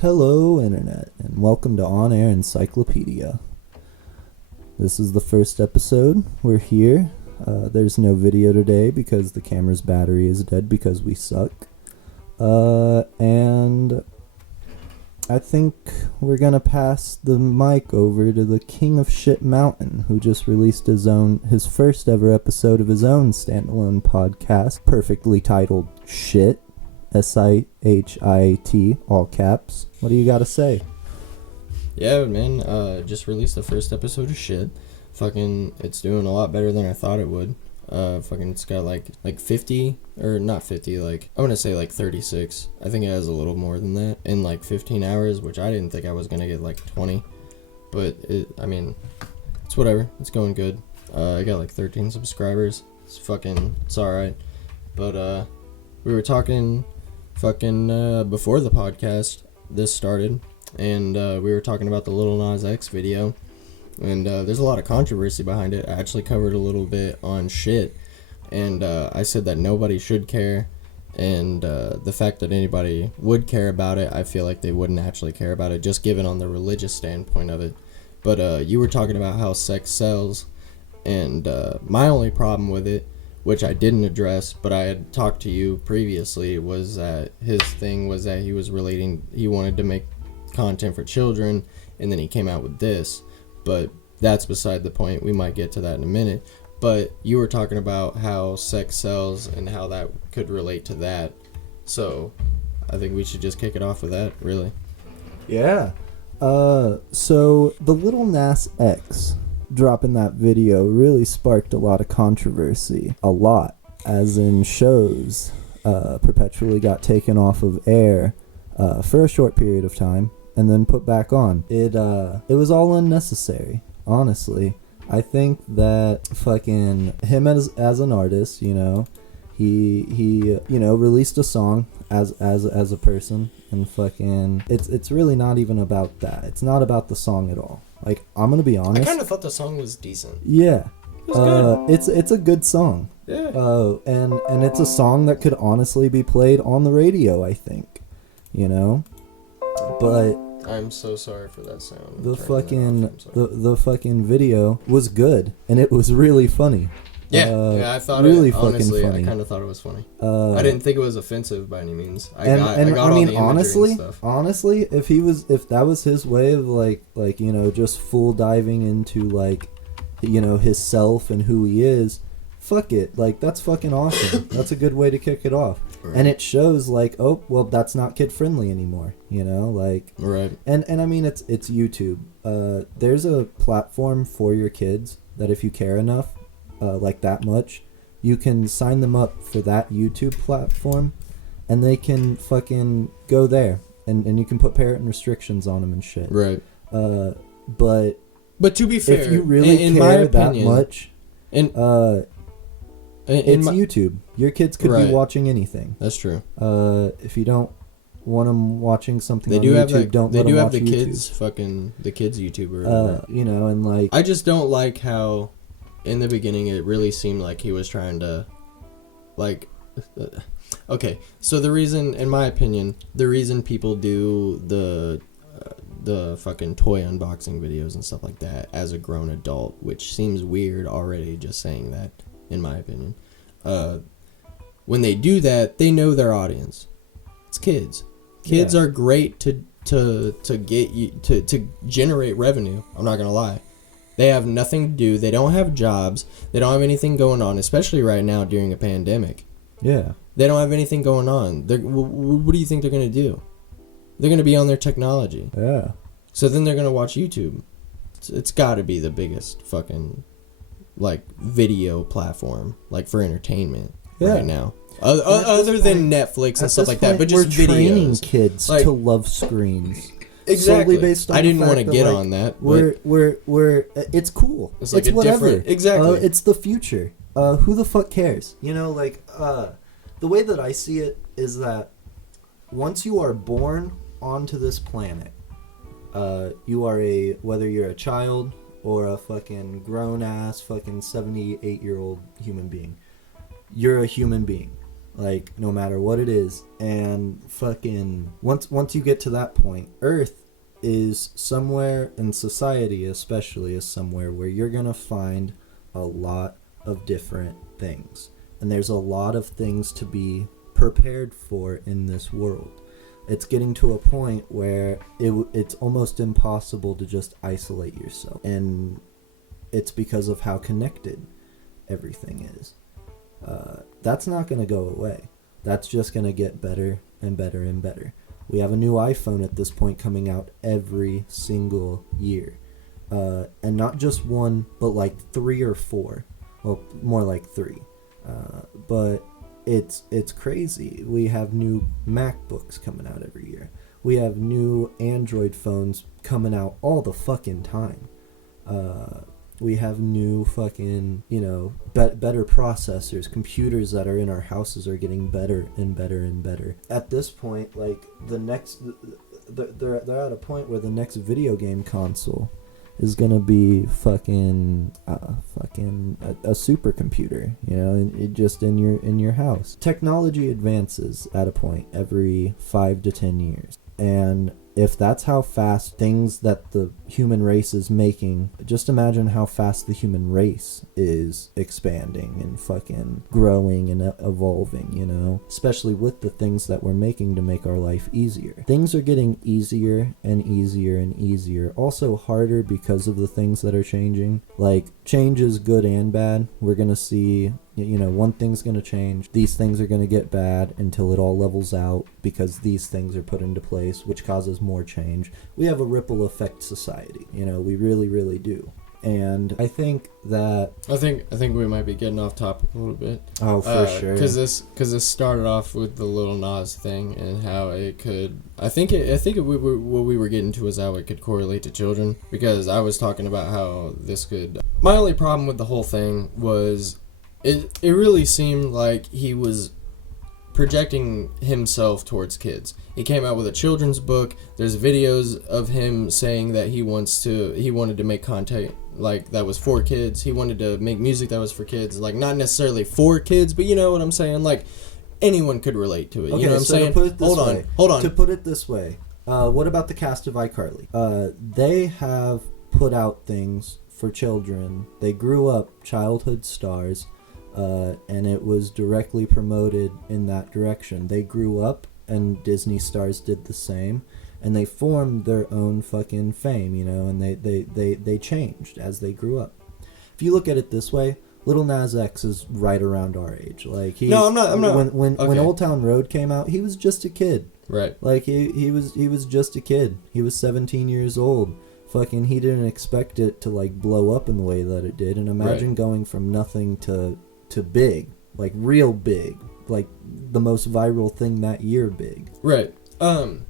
Hello, Internet, and welcome to On Air Encyclopedia. This is the first episode. We're here. There's no video today because the camera's battery is dead because we suck. And I think we're gonna pass the mic over to the King of Shit Mountain, who just released his first ever episode of his own standalone podcast, perfectly titled Shit. S-I-H-I-T, all caps. What do you gotta say? Yeah, man, just released the first episode of Shit. Fucking, it's doing a lot better than I thought it would. It's got like 50, or not 50, I want to say 36. I think it has a little more than that in 15 hours, which I didn't think I was gonna get 20. But it's whatever. It's going good. I got 13 subscribers. It's alright. But, we were talking before the podcast this started, and we were talking about the Lil Nas X video, and there's a lot of controversy behind it. I actually covered a little bit on Shit, and I said that nobody should care, and the fact that anybody would care about it, I feel like they wouldn't actually care about it, just given on the religious standpoint of it. But you were talking about how sex sells, and my only problem with it, which I didn't address, but I had talked to you previously, was that his thing was that he wanted to make content for children, and then he came out with this. But that's beside the point. We might get to that in a minute. But you were talking about how sex sells and how that could relate to that. So I think we should just kick it off with that, really. Yeah. So the Lil Nas X dropping that video really sparked a lot of controversy. A lot. As in shows perpetually got taken off of air for a short period of time and then put back on. It was all unnecessary, honestly. I think that fucking him as an artist, he released a song as a person, and fucking it's really not even about that. It's not about the song at all. I'm gonna be honest. I kind of thought the song was decent. Yeah. It was good. It's a good song. Yeah. And it's a song that could honestly be played on the radio, I think. But I'm so sorry for that sound. The fucking video was good, and it was really funny. Yeah, I thought really honestly, fucking funny. I kind of thought it was funny. I didn't think it was offensive by any means. I got all the imagery honestly, and stuff. Honestly, if that was his way of just full diving into his self and who he is, fuck it. That's fucking awesome. That's a good way to kick it off. Right. And it shows that's not kid friendly anymore. Right. And it's YouTube. There's a platform for your kids that if you care enough, that much, you can sign them up for that YouTube platform, and they can fucking go there, and you can put parent restrictions on them and shit. Right. But to be fair, if you really in care my opinion, that much, it's YouTube. Your kids could be watching anything. That's true. If you don't want them watching something they on do YouTube, they do have the kids YouTuber. I just don't like how in the beginning it really seemed like he was trying to okay, so the reason, in my opinion, the reason people do the fucking toy unboxing videos and stuff like that as a grown adult, which seems weird already just saying that, in my opinion, when they do that, they know their audience. It's kids. Kids are great to get you to generate revenue. I'm not gonna lie. They have nothing to do. They don't have jobs. They don't have anything going on, especially right now during a pandemic. Yeah. They don't have anything going on. What do you think they're going to do? They're going to be on their technology. Yeah. So then they're going to watch YouTube. It's got to be the biggest fucking, video platform, for entertainment right now. Other than Netflix and stuff like that, but just we're videos. Training kids to love screens. Exactly. Based on I didn't want to get on that. We're it's cool. It's whatever. Exactly. It's the future. Who the fuck cares? The way that I see it is that once you are born onto this planet, you are whether you're a child or a fucking grown ass fucking 78-year-old human being, you're a human being. like no matter what it is. And fucking once you get to that point, Earth is somewhere, and society especially is somewhere where you're gonna find a lot of different things, and there's a lot of things to be prepared for in this world. It's getting to a point where it's almost impossible to just isolate yourself, and it's because of how connected everything is. That's not going to go away. That's just going to get better and better and better. We have a new iPhone at this point coming out every single year. And not just one, but like 3 or 4. Well, more like 3. But it's crazy. We have new MacBooks coming out every year. We have new Android phones coming out all the fucking time. We have new fucking, better processors. Computers that are in our houses are getting better and better and better. At this point, like, they're at a point where the next video game console is gonna be fucking a supercomputer, and just in your house. Technology advances at a point every 5 to 10 years, and if that's how fast things that the human race is making, just imagine how fast the human race is expanding and fucking growing and evolving, especially with the things that we're making to make our life easier. Things are getting easier and easier and easier, also harder because of the things that are changing. Like, change is good and bad. We're gonna see, one thing's gonna change, these things are gonna get bad until it all levels out because these things are put into place, which causes more change. We have a ripple effect society, we really, really do. And I think we might be getting off topic a little bit. Oh, for sure. Because this started off with the Lil Nas thing and how it could. What we were getting to is how it could correlate to children. Because I was talking about how this could. My only problem with the whole thing was, it really seemed like he was projecting himself towards kids. He came out with a children's book. There's videos of him saying that he wanted to make content like that was for kids. He wanted to make music that was for kids, like not necessarily for kids, but you know what I'm saying? Like, anyone could relate to it. Okay, you know what I'm saying? Hold on. To put it this way, what about the cast of iCarly? They have put out things for children. They grew up childhood stars. And it was directly promoted in that direction. They grew up, and Disney stars did the same, and they formed their own fucking fame, and they changed as they grew up. If you look at it this way, Lil Nas X is right around our age. Like, I'm not. When Old Town Road came out, he was just a kid. Right. Like, he was just a kid. He was 17 years old. Fucking, he didn't expect it to like blow up in the way that it did. And imagine going from nothing to big, like real big, like the most viral thing that year big. Right. I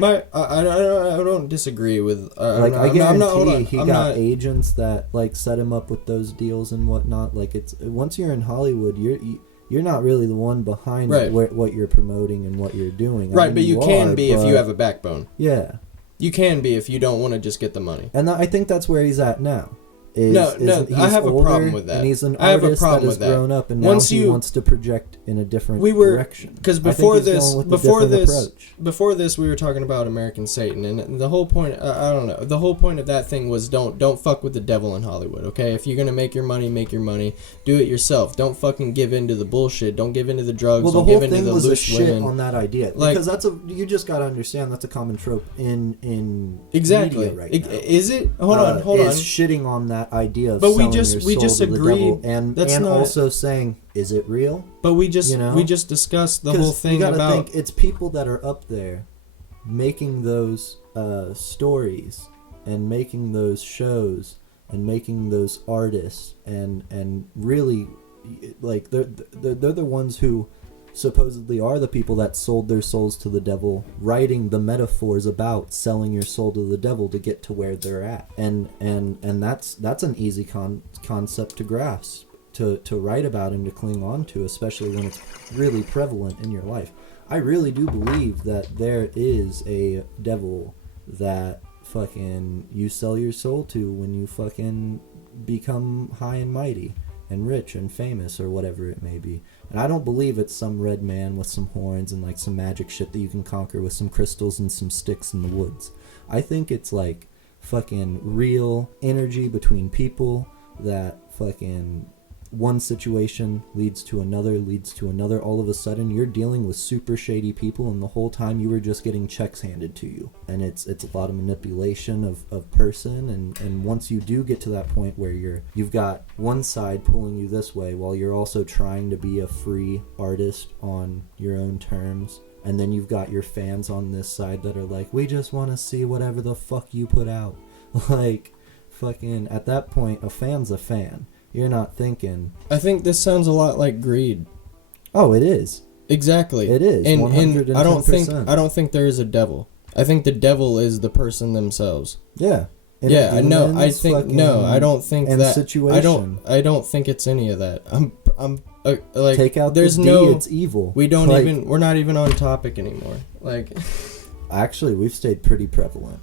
don't disagree with. I guarantee he got agents that like set him up with those deals and whatnot. Like, it's once you're in Hollywood, you're not really the one behind what you're promoting and what you're doing. Right, but you can be if you have a backbone. Yeah. You can be if you don't want to just get the money. And I think that's where he's at now. I have a problem with that. And he's an artist that has grown up, and now he wants to project in a different direction. Because before this, we were talking about American Satan, and the whole point, I don't know, the whole point of that thing was don't fuck with the devil in Hollywood, okay? If you're gonna make your money, do it yourself. Don't fucking give in to the bullshit. Don't give in to the drugs. Well, the whole thing was a shit on that idea, like, because you just gotta understand that's a common trope in media right now. Is it? Hold on. Shitting on that idea of but selling we just to the agreed, devil, and not, also saying, is it real? But we just discussed the whole thing you gotta about. Think it's people that are up there making those stories and making those shows and making those artists and really, like, they're the ones who supposedly are the people that sold their souls to the devil, writing the metaphors about selling your soul to the devil to get to where they're at, and that's an easy concept to grasp, to write about and to cling on to, especially when it's really prevalent in your life. I really do believe that there is a devil that fucking you sell your soul to when you fucking become high and mighty. and rich and famous or whatever it may be. And I don't believe it's some red man with some horns and like some magic shit that you can conquer with some crystals and some sticks in the woods. I think it's like fucking real energy between people that fucking one situation leads to another. All of a sudden you're dealing with super shady people, and the whole time you were just getting checks handed to you. And it's a lot of manipulation of person, and once you do get to that point where you've got one side pulling you this way while you're also trying to be a free artist on your own terms, and then you've got your fans on this side that are like, we just want to see whatever the fuck you put out. Like, fucking, at that point, a fan's a fan. You're not thinking... I think this sounds a lot like greed. Oh, it is. Exactly. It is. And 110%. I don't think there is a devil. I think the devil is the person themselves. Yeah. Yeah, I know. I think no. I don't think that. Situation. I don't think it's any of that. I'm like. Take out there's the D, no. it's evil. We don't like, even. We're not even on topic anymore. Like. Actually, we've stayed pretty prevalent.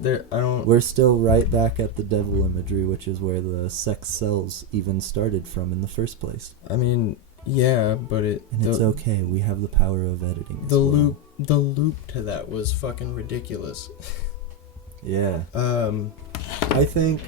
We're still right back at the devil imagery, which is where the sex sells even started from in the first place. I mean, yeah, but it's okay. We have the power of editing. The loop to that was fucking ridiculous. Yeah. I think.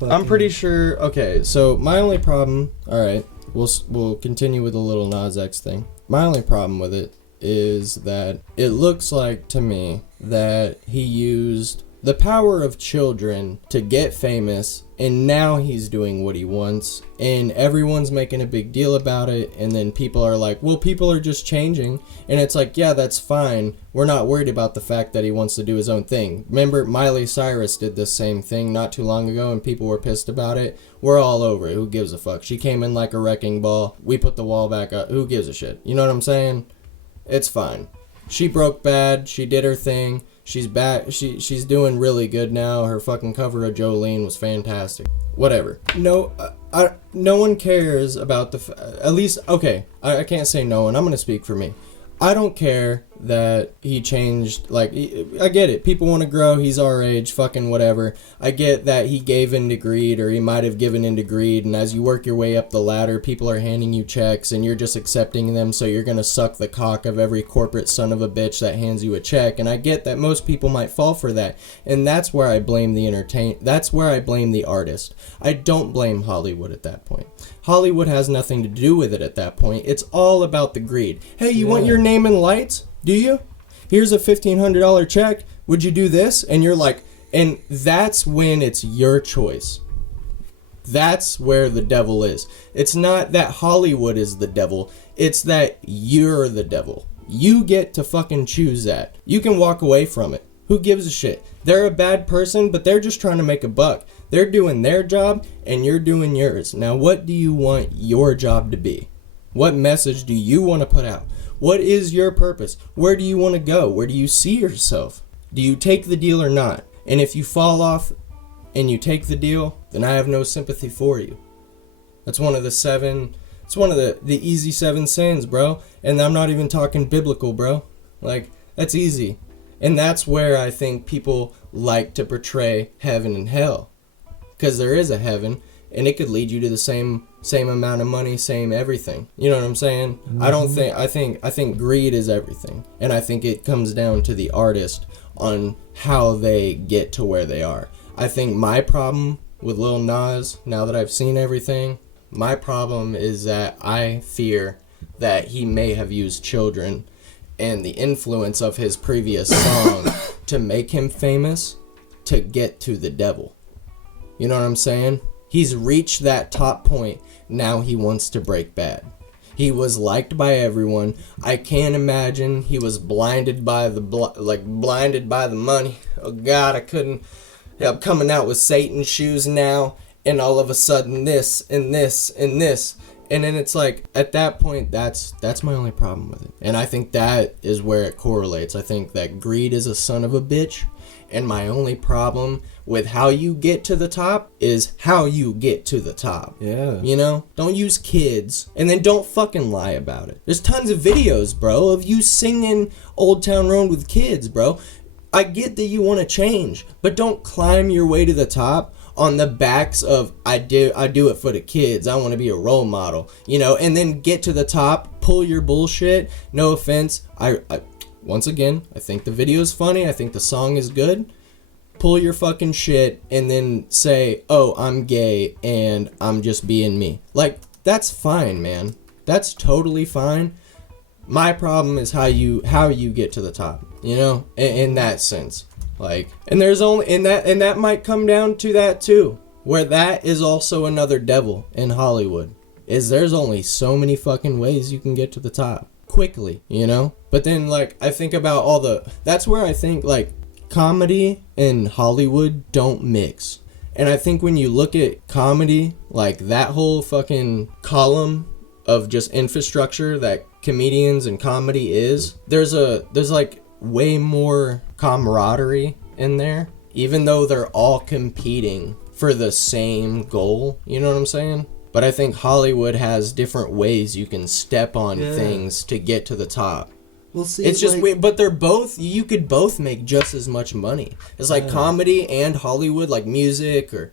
I'm pretty sure. Okay, so my only problem. All right, we'll continue with the Lil Nas X thing. My only problem with it is that it looks like to me that he used the power of children to get famous, and now he's doing what he wants, and everyone's making a big deal about it, and then people are like, well, people are just changing, and it's like, yeah, that's fine. We're not worried about the fact that he wants to do his own thing. Remember, Miley Cyrus did the same thing not too long ago, and people were pissed about it. We're all over it. Who gives a fuck? She came in like a wrecking ball. We put the wall back up. Who gives a shit? You know what I'm saying? It's fine. She broke bad. She did her thing. She's back. She's doing really good now. Her fucking cover of Jolene was fantastic. Whatever. No, no one cares about at least, okay, I can't say no one. I'm going to speak for me. I don't care that he changed, like, I get it. People want to grow. He's our age, fucking whatever. I get that he gave into greed, or he might have given into greed, and as you work your way up the ladder, people are handing you checks, and you're just accepting them, so you're going to suck the cock of every corporate son of a bitch that hands you a check, and I get that most people might fall for that, and that's where I blame that's where I blame the artist. I don't blame Hollywood at that point. Hollywood has nothing to do with it at that point. It's all about the greed. Hey, you want your name in lights? Do you? Here's a $1,500 check. Would you do this? And you're like, and that's when it's your choice. That's where the devil is. It's not that Hollywood is the devil. It's that you're the devil. You get to fucking choose that. You can walk away from it. Who gives a shit? They're a bad person, but they're just trying to make a buck. They're doing their job, and you're doing yours. Now, what do you want your job to be? What message do you want to put out? What is your purpose? Where do you want to go? Where do you see yourself? Do you take the deal or not? And if you fall off and you take the deal, then I have no sympathy for you. That's one of the easy 7 sins, bro. And I'm not even talking biblical, bro. Like, that's easy. And that's where I think people like to portray heaven and hell. Because there is a heaven, and it could lead you to the same amount of money, same everything. You know what I'm saying? Mm-hmm. I think greed is everything. And I think it comes down to the artist on how they get to where they are. I think my problem with Lil Nas, now that I've seen everything, my problem is that I fear that he may have used children and the influence of his previous song to make him famous to get to the devil. You know what I'm saying? He's reached that top point. Now he wants to break bad. He was liked by everyone. I can't imagine he was blinded by the money. Oh God, I'm coming out with Satan's shoes now, and all of a sudden this and this and this. And then it's like, at that point, that's my only problem with it. And I think that is where it correlates. I think that greed is a son of a bitch. And my only problem with how you get to the top is how you get to the top. Yeah. You know? Don't use kids. And then don't fucking lie about it. There's tons of videos, bro, of you singing Old Town Road with kids, bro. I get that you want to change, but don't climb your way to the top on the backs of I do it for the kids. I want to be a role model, you know, and then get to the top, pull your bullshit. No offense. I once again, I think the video is funny. I think the song is good. Pull your fucking shit and then say, "Oh, I'm gay and I'm just being me." Like, that's fine, man. That's totally fine. My problem is how you get to the top, you know, in that sense. Like, and there's only and that might come down to that too, where that is also another devil in Hollywood. Is there's only so many fucking ways you can get to the top quickly, you know? But then, like, I think about that's where I think, like, comedy and Hollywood don't mix. And I think when you look at comedy, like, that whole fucking column of just infrastructure that comedians and comedy is, there's like way more camaraderie in there, even though they're all competing for the same goal, you know what I'm saying? But I think Hollywood has different ways you can step on things to get to the top. We'll see. It's just, but you could both make just as much money. It's like comedy and Hollywood, like music or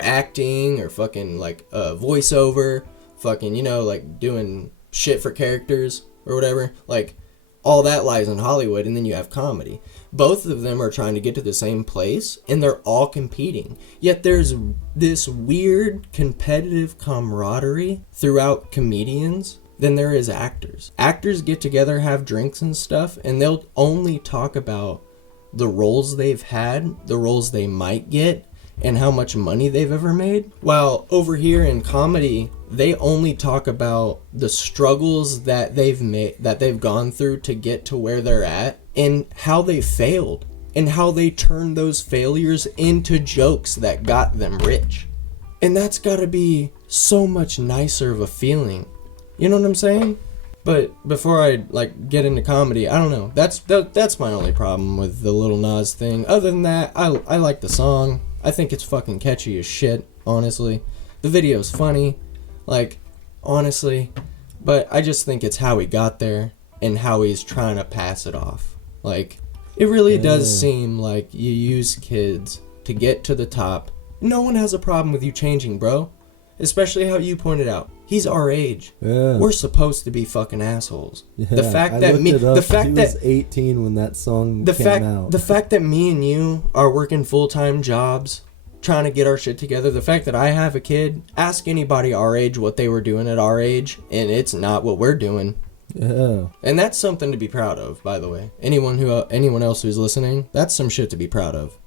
acting or fucking like voiceover, fucking, you know, like doing shit for characters or whatever. Like, all that lies in Hollywood, and then you have comedy. Both of them are trying to get to the same place, and they're all competing. Yet there's this weird competitive camaraderie throughout comedians than there is actors. Actors get together, have drinks and stuff, and they'll only talk about the roles they've had, the roles they might get, and how much money they've ever made. While over here in comedy, they only talk about the struggles that they've gone through to get to where they're at, and how they failed, and how they turned those failures into jokes that got them rich. And that's gotta be so much nicer of a feeling. You know what I'm saying? But before I, like, get into comedy, I don't know. That's my only problem with the Lil Nas thing. Other than that, I like the song. I think it's fucking catchy as shit, honestly. The video's funny, like, honestly. But I just think it's how he got there and how he's trying to pass it off. Like, it really does seem like you use kids to get to the top. No one has a problem with you changing, bro. Especially how you pointed out. He's our age. Yeah. We're supposed to be fucking assholes. Yeah, the fact that he was 18 when that song came out. The fact that me and you are working full-time jobs, trying to get our shit together. The fact that I have a kid. Ask anybody our age what they were doing at our age, and it's not what we're doing. Yeah. And that's something to be proud of, by the way. Anyone else who's listening, that's some shit to be proud of.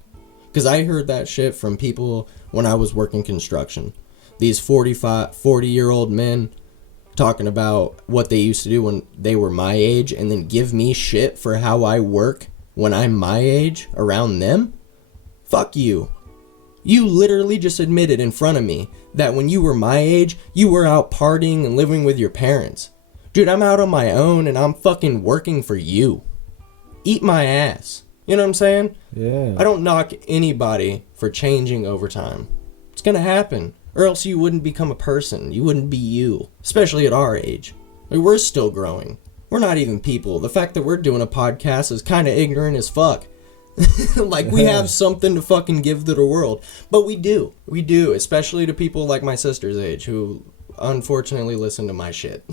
Because I heard that shit from people when I was working construction. These 40-year-old men talking about what they used to do when they were my age, and then give me shit for how I work when I'm my age around them? Fuck you. You literally just admitted in front of me that when you were my age, you were out partying and living with your parents. Dude, I'm out on my own and I'm fucking working for you. Eat my ass. You know what I'm saying? Yeah. I don't knock anybody for changing over time. It's gonna happen. Or else you wouldn't become a person. You wouldn't be you. Especially at our age. Like, we're still growing. We're not even people. The fact that we're doing a podcast is kind of ignorant as fuck. Like, we have something to fucking give to the world. But we do. We do. Especially to people like my sister's age who unfortunately listen to my shit.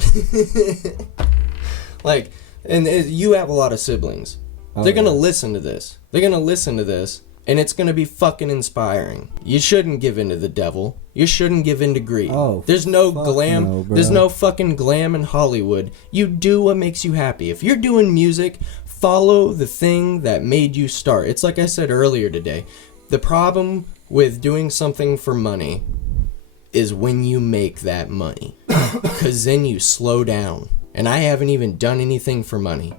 Like, and you have a lot of siblings. They're gonna listen to this. They're gonna listen to this. And it's gonna be fucking inspiring. You shouldn't give in to the devil. You shouldn't give in to greed. There's no glam. No, there's no fucking glam in Hollywood. You do what makes you happy. If you're doing music, follow the thing that made you start. It's like I said earlier today. The problem with doing something for money is when you make that money. Because then you slow down. And I haven't even done anything for money.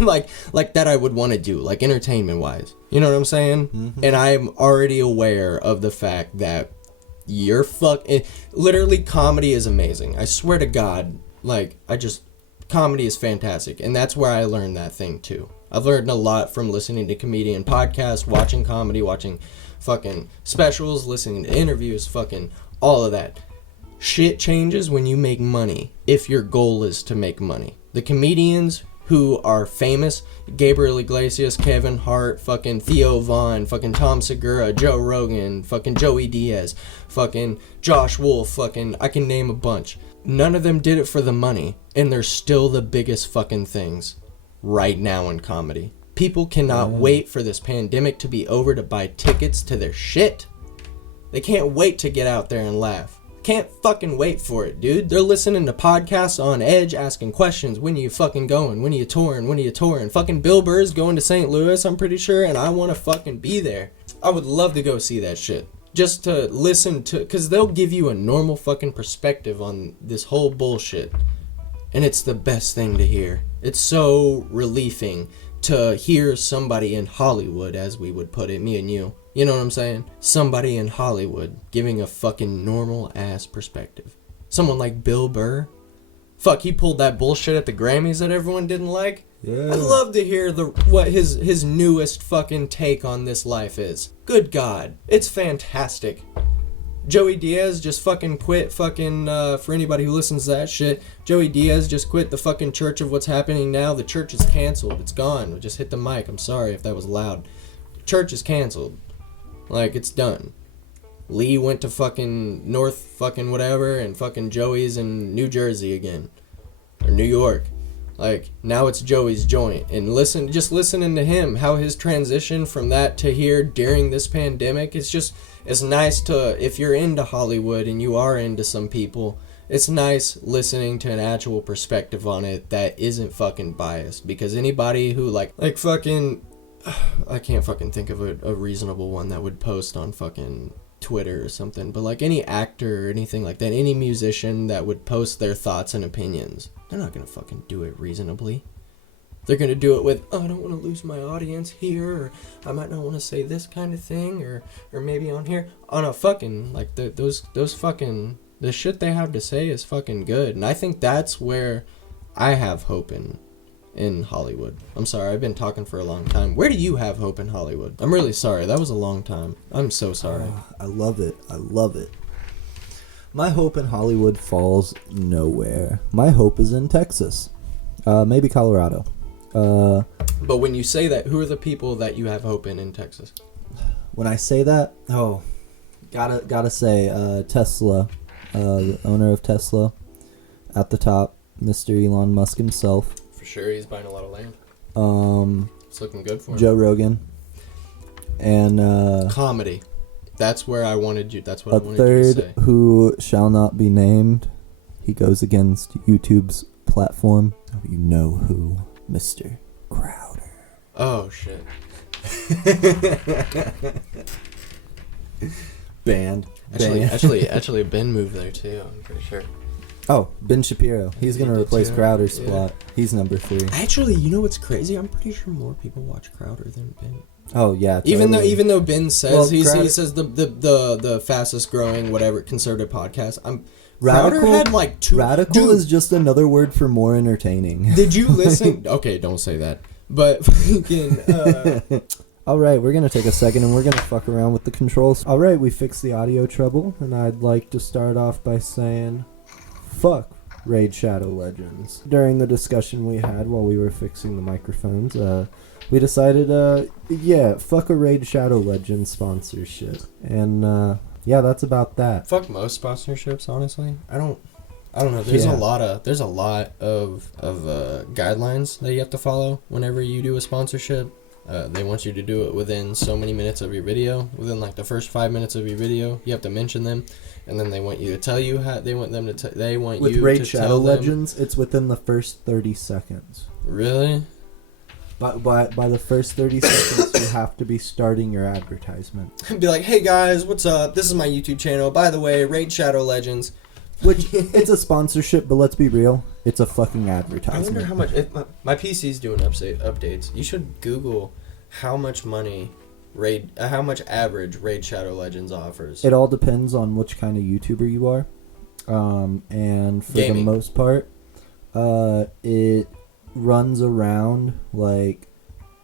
like that I would want to do, like entertainment wise. You know what I'm saying? Mm-hmm. And I'm already aware of the fact that literally comedy is amazing. I swear to God, comedy is fantastic. And that's where I learned that thing too. I've learned a lot from listening to comedian podcasts, watching comedy, watching fucking specials, listening to interviews, fucking all of that. Shit changes when you make money, if your goal is to make money. The comedians who are famous. Gabriel Iglesias, Kevin Hart, fucking Theo Vaughn, fucking Tom Segura, Joe Rogan, fucking Joey Diaz, fucking Josh Wolf, fucking, I can name a bunch. None of them did it for the money, and they're still the biggest fucking things right now in comedy. People cannot wait for this pandemic to be over to buy tickets to their shit. They can't wait to get out there and laugh. Can't fucking wait for it, dude. They're listening to podcasts on edge, asking questions. When are you fucking going? When are you touring? When are you touring? Fucking Bill Burr's going to St. Louis, I'm pretty sure, and I want to fucking be there. I would love to go see that shit. Just to listen to, because they'll give you a normal fucking perspective on this whole bullshit. And it's the best thing to hear. It's so relieving to hear somebody in Hollywood, as we would put it, me and you. You know what I'm saying? Somebody in Hollywood giving a fucking normal ass perspective. Someone like Bill Burr. Fuck, he pulled that bullshit at the Grammys that everyone didn't like. Yeah. I'd love to hear what his newest fucking take on this life is. Good God. It's fantastic. Joey Diaz just fucking quit fucking, for anybody who listens to that shit, Joey Diaz just quit the fucking Church of What's Happening Now. The church is canceled. It's gone. We just hit the mic. I'm sorry if that was loud. Church is canceled. Like, it's done. Lee went to fucking North fucking whatever, and fucking Joey's in New Jersey again. Or New York. Like, now it's Joey's joint. And just listening to him, how his transition from that to here during this pandemic, it's nice to, if you're into Hollywood and you are into some people, it's nice listening to an actual perspective on it that isn't fucking biased. Because anybody who like fucking, I can't fucking think of a reasonable one that would post on fucking Twitter or something, but like any actor or anything like that, any musician that would post their thoughts and opinions, they're not gonna fucking do it reasonably. They're gonna do it with, oh, I don't want to lose my audience here, or I might not want to say this kind of thing, or maybe on here. On a fucking, like, those fucking, the shit they have to say is fucking good, and I think that's where I have hope in Hollywood. I'm sorry, I've been talking for a long time. Where do you have hope in Hollywood? I'm really sorry, that was a long time. I'm so sorry. I love it. My hope in Hollywood falls nowhere. My hope is in Texas. Maybe Colorado. But when you say that, who are the people that you have hope in Texas? When I say that, gotta say Tesla, the owner of Tesla, at the top, Mr. Elon Musk himself. For sure, he's buying a lot of land. It's looking good for him. Joe Rogan, and comedy. That's where I wanted you. That's what I wanted you to say. A third who shall not be named. He goes against YouTube's platform. Oh, you know who, Mr. Crowder. Oh shit. Banned. Actually, Ben moved there too. I'm pretty sure. Oh, Ben Shapiro. He's gonna replace Crowder's spot. He's number 3. Actually, you know what's crazy? I'm pretty sure more people watch Crowder than Ben. Oh yeah. Totally. Even though Ben says he says the fastest growing whatever conservative podcast. Crowder had like 2. Radical is just another word for more entertaining. Did you listen? Okay, don't say that. But fucking. All right, we're going to take a second and we're going to fuck around with the controls. All right, we fixed the audio trouble, and I'd like to start off by saying, fuck Raid Shadow Legends. During the discussion we had while we were fixing the microphones, we decided, fuck a Raid Shadow Legends sponsorship. And, that's about that. Fuck most sponsorships, honestly. I don't know. There's a lot of guidelines that you have to follow whenever you do a sponsorship. They want you to do it within so many minutes of your video. Within like the first 5 minutes of your video, you have to mention them, and then they want you to tell you how they want them to. They want with you to Raid Shadow tell Legends, it's within the first 30 seconds. Really? By the first 30 seconds, you have to be starting your advertisement. Be like, hey guys, what's up? This is my YouTube channel. By the way, Raid Shadow Legends. Which, it's a sponsorship, but let's be real, it's a fucking advertisement. I wonder how much... my PC's doing updates. You should Google how much average Raid Shadow Legends offers. It all depends on which kind of YouTuber you are. And for Gaming. the most part, it runs around like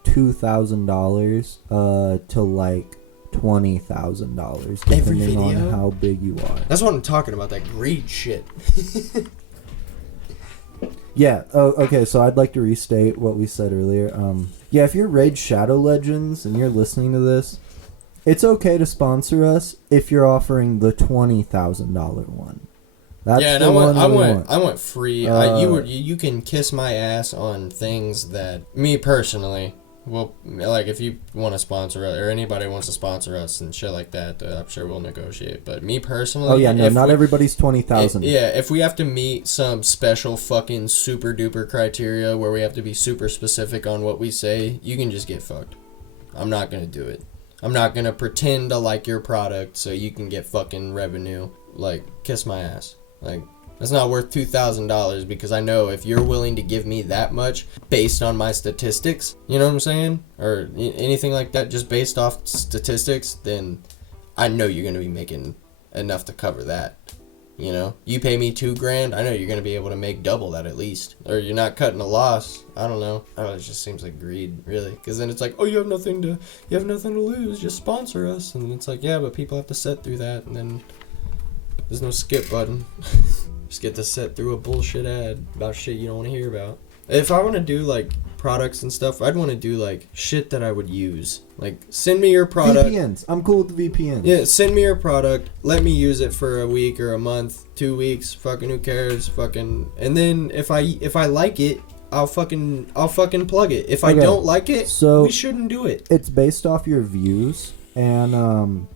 $2,000 to like $20,000 depending on how big you are. That's what I'm talking about, that greed shit. Yeah. Oh, okay. So I'd like to restate what we said earlier. Yeah, if you're Raid Shadow Legends and you're listening to this, it's okay to sponsor us if you're offering the $20,000 one. That's yeah, and the one we want. I want free. You can kiss my ass on things that me personally. Well, like if you want to sponsor us or anybody wants to sponsor us and shit like that, I'm sure we'll negotiate. But me personally, Oh yeah, no, not everybody's 20,000. Yeah, if we have to meet some special fucking super duper criteria where we have to be super specific on what we say, you can just get fucked. I'm not gonna do it. I'm not gonna pretend to like your product so you can get fucking revenue. Like, kiss my ass. Like, that's not worth $2,000 because I know if you're willing to give me that much based on my statistics, you know what I'm saying? Or anything like that, just based off statistics, then I know you're going to be making enough to cover that. You know? You pay me $2,000, I know you're going to be able to make double that at least. Or you're not cutting a loss. I don't know. Oh, it just seems like greed, really. Because then it's like, oh, you have nothing to lose, just sponsor us. And it's like, yeah, but people have to sit through that, and then there's no skip button. Just get to sit through a bullshit ad about shit you don't want to hear about. If I want to do, like, products and stuff, I'd want to do, like, shit that I would use. Like, send me your product. VPNs. I'm cool with the VPNs. Yeah, send me your product. Let me use it for a week or a month, 2 weeks. Fucking who cares? Fucking. And then if I like it, I'll fucking plug it. If I don't like it, so we shouldn't do it. It's based off your views, and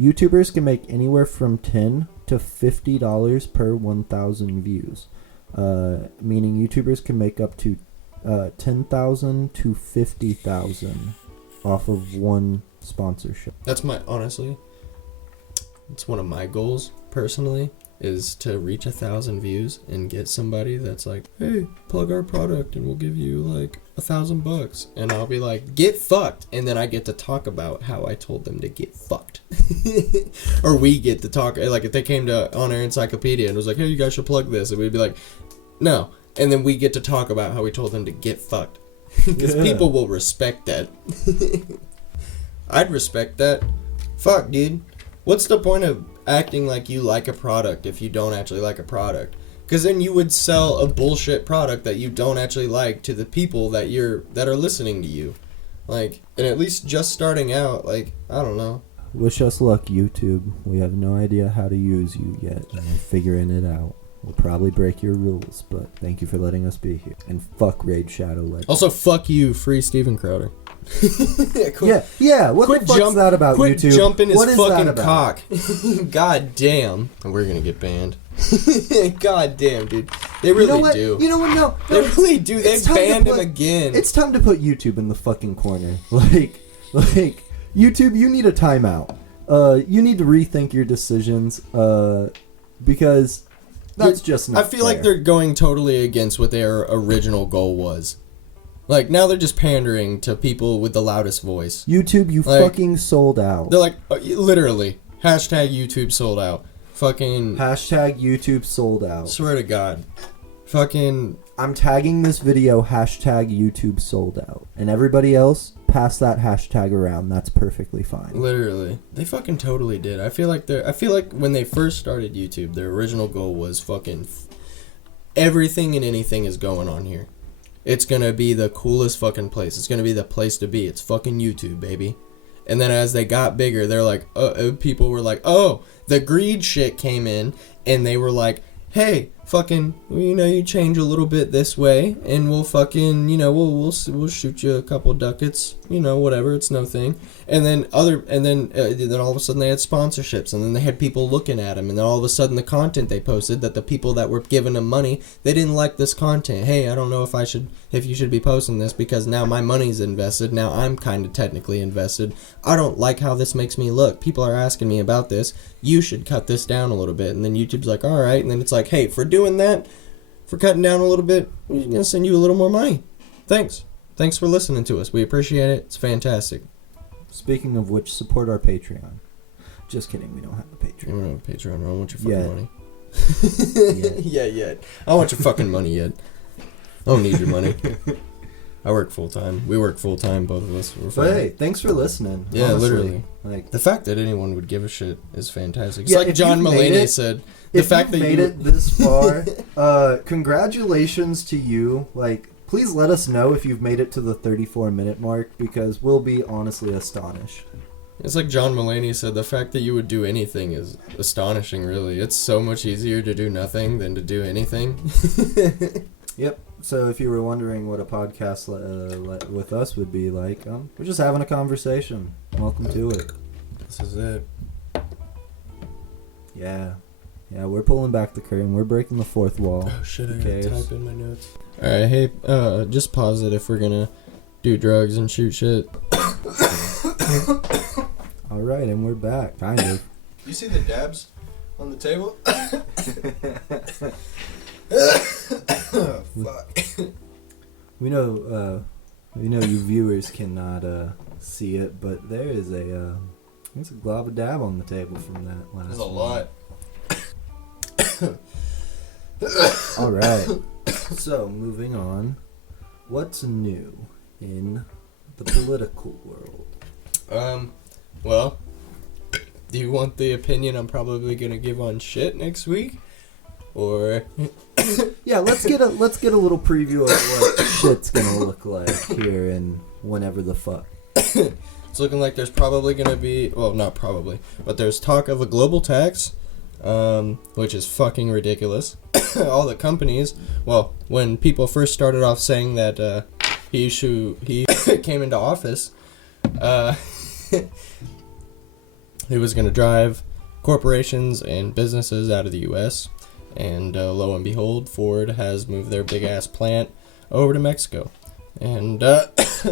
YouTubers can make anywhere from $10 to $50 per 1,000 views. Meaning YouTubers can make up to 10,000 to 50,000 off of one sponsorship. That's honestly, it's one of my goals personally, is to reach 1,000 views and get somebody that's like, hey, plug our product and we'll give you like $1,000, and I'll be like, get fucked, and then I get to talk about how I told them to get fucked. Or we get to talk, like if they came to on our encyclopedia and was like, hey, you guys should plug this, and we'd be like, no, and then we get to talk about how we told them to get fucked. Because people will respect that. I'd respect that. Fuck, dude. What's the point of acting like you like a product if you don't actually like a product? Because then you would sell a bullshit product that you don't actually like to the people that are listening to you. Like, and at least just starting out, like, I don't know. Wish us luck, YouTube. We have no idea how to use you yet, and we're figuring it out. We'll probably break your rules, but thank you for letting us be here. And fuck Raid Shadow Legends. Also, fuck you, free Steven Crowder. Yeah. What the fuck's that about, quit YouTube? Quit jumping his what is fucking that cock. God damn. We're gonna get banned. God damn, dude. They really do. You know what? No. They really do. They banned him again. It's time to put YouTube in the fucking corner. Like, YouTube, you need a timeout. You need to rethink your decisions. Because that's just not I feel like they're going totally against what their original goal was. Like, now they're just pandering to people with the loudest voice. YouTube, you fucking sold out. They're like, literally, hashtag YouTube sold out. Fucking... Hashtag YouTube sold out. Swear to God. Fucking... I'm tagging this video, hashtag YouTube sold out. And everybody else, pass that hashtag around. That's perfectly fine. Literally. They fucking totally did. I feel like when they first started YouTube, their original goal was fucking... everything and anything is going on here. It's gonna be the coolest fucking place. It's gonna be the place to be. It's fucking YouTube, baby. And then as they got bigger, they're like, people were like, oh, the greed shit came in, and they were like, hey, fucking, you change a little bit this way, and we'll fucking, we'll shoot you a couple ducats, whatever, it's no thing. And then then all of a sudden they had sponsorships, and then they had people looking at them, and then all of a sudden the content they posted, that the people that were giving them money, they didn't like this content. Hey, I don't know if you should be posting this, because now my money's invested, now I'm kind of technically invested. I don't like how this makes me look. People are asking me about this. You should cut this down a little bit. And then YouTube's like, all right. And then it's like, hey, for doing that, for cutting down a little bit, we're going to send you a little more money. Thanks for listening to us. We appreciate it. It's fantastic. Speaking of which, support our Patreon. Just kidding, we don't have a Patreon. We don't have a Patreon. I don't want your fucking money. Yeah. I don't want your fucking money yet. I don't need your money. I work full time. We work full time, both of us. We're But hey, thanks for listening. Yeah, honestly. literally. Like The fact that anyone would give a shit is fantastic. It's Yeah, like if John you've made Mulaney it- said. if you made it this far, congratulations to you. Like, please let us know if you've made it to the 34-minute mark, because we'll be honestly astonished. It's like John Mulaney said, the fact that you would do anything is astonishing, really. It's so much easier to do nothing than to do anything. Yep. So if you were wondering what a podcast with us would be like, we're just having a conversation. Welcome to it. This is it. Yeah. Yeah, we're pulling back the curtain. We're breaking the fourth wall. Oh shit, I Okay. gotta type in my notes. Alright, hey, just pause it if we're gonna do drugs and shoot shit. All right, and we're back. Kind of. You see the dabs on the table? Fuck. We know you viewers cannot see it, but there is there's a glob of dab on the table from that last. There's a one. lot. All right. So moving on, what's new in the political world? Well, do you want the opinion I'm probably gonna give on shit next week, or? Yeah, let's get a little preview of what shit's gonna look like here in whenever the fuck. It's looking like there's probably gonna be, well, not probably, but there's talk of a global tax, which is fucking ridiculous. All the companies, well, when people first started off saying that he came into office, he was gonna drive corporations and businesses out of the U.S., and lo and behold, Ford has moved their big ass plant over to Mexico, and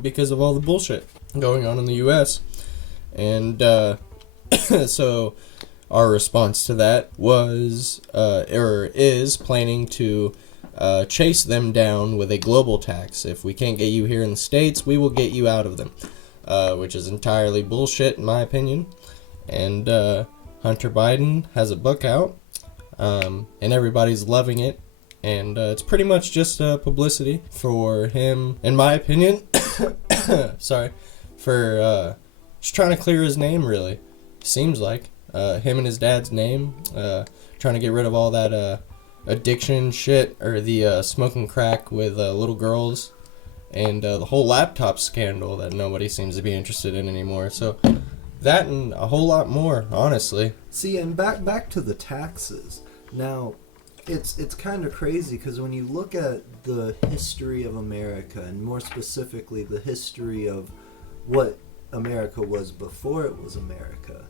because of all the bullshit going on in the U.S. And so our response to that was is planning to chase them down with a global tax. If we can't get you here in the States, we will get you out of them, which is entirely bullshit in my opinion. And Hunter Biden has a book out, and everybody's loving it, and it's pretty much just publicity for him, in my opinion. Sorry, for just trying to clear his name, really. Seems like him and his dad's name, trying to get rid of all that addiction shit, or the smoking crack with little girls, and the whole laptop scandal that nobody seems to be interested in anymore. So that and a whole lot more, honestly. See, and back to the taxes. Now, it's kind of crazy, because when you look at the history of America, and more specifically the history of what America was before it was America,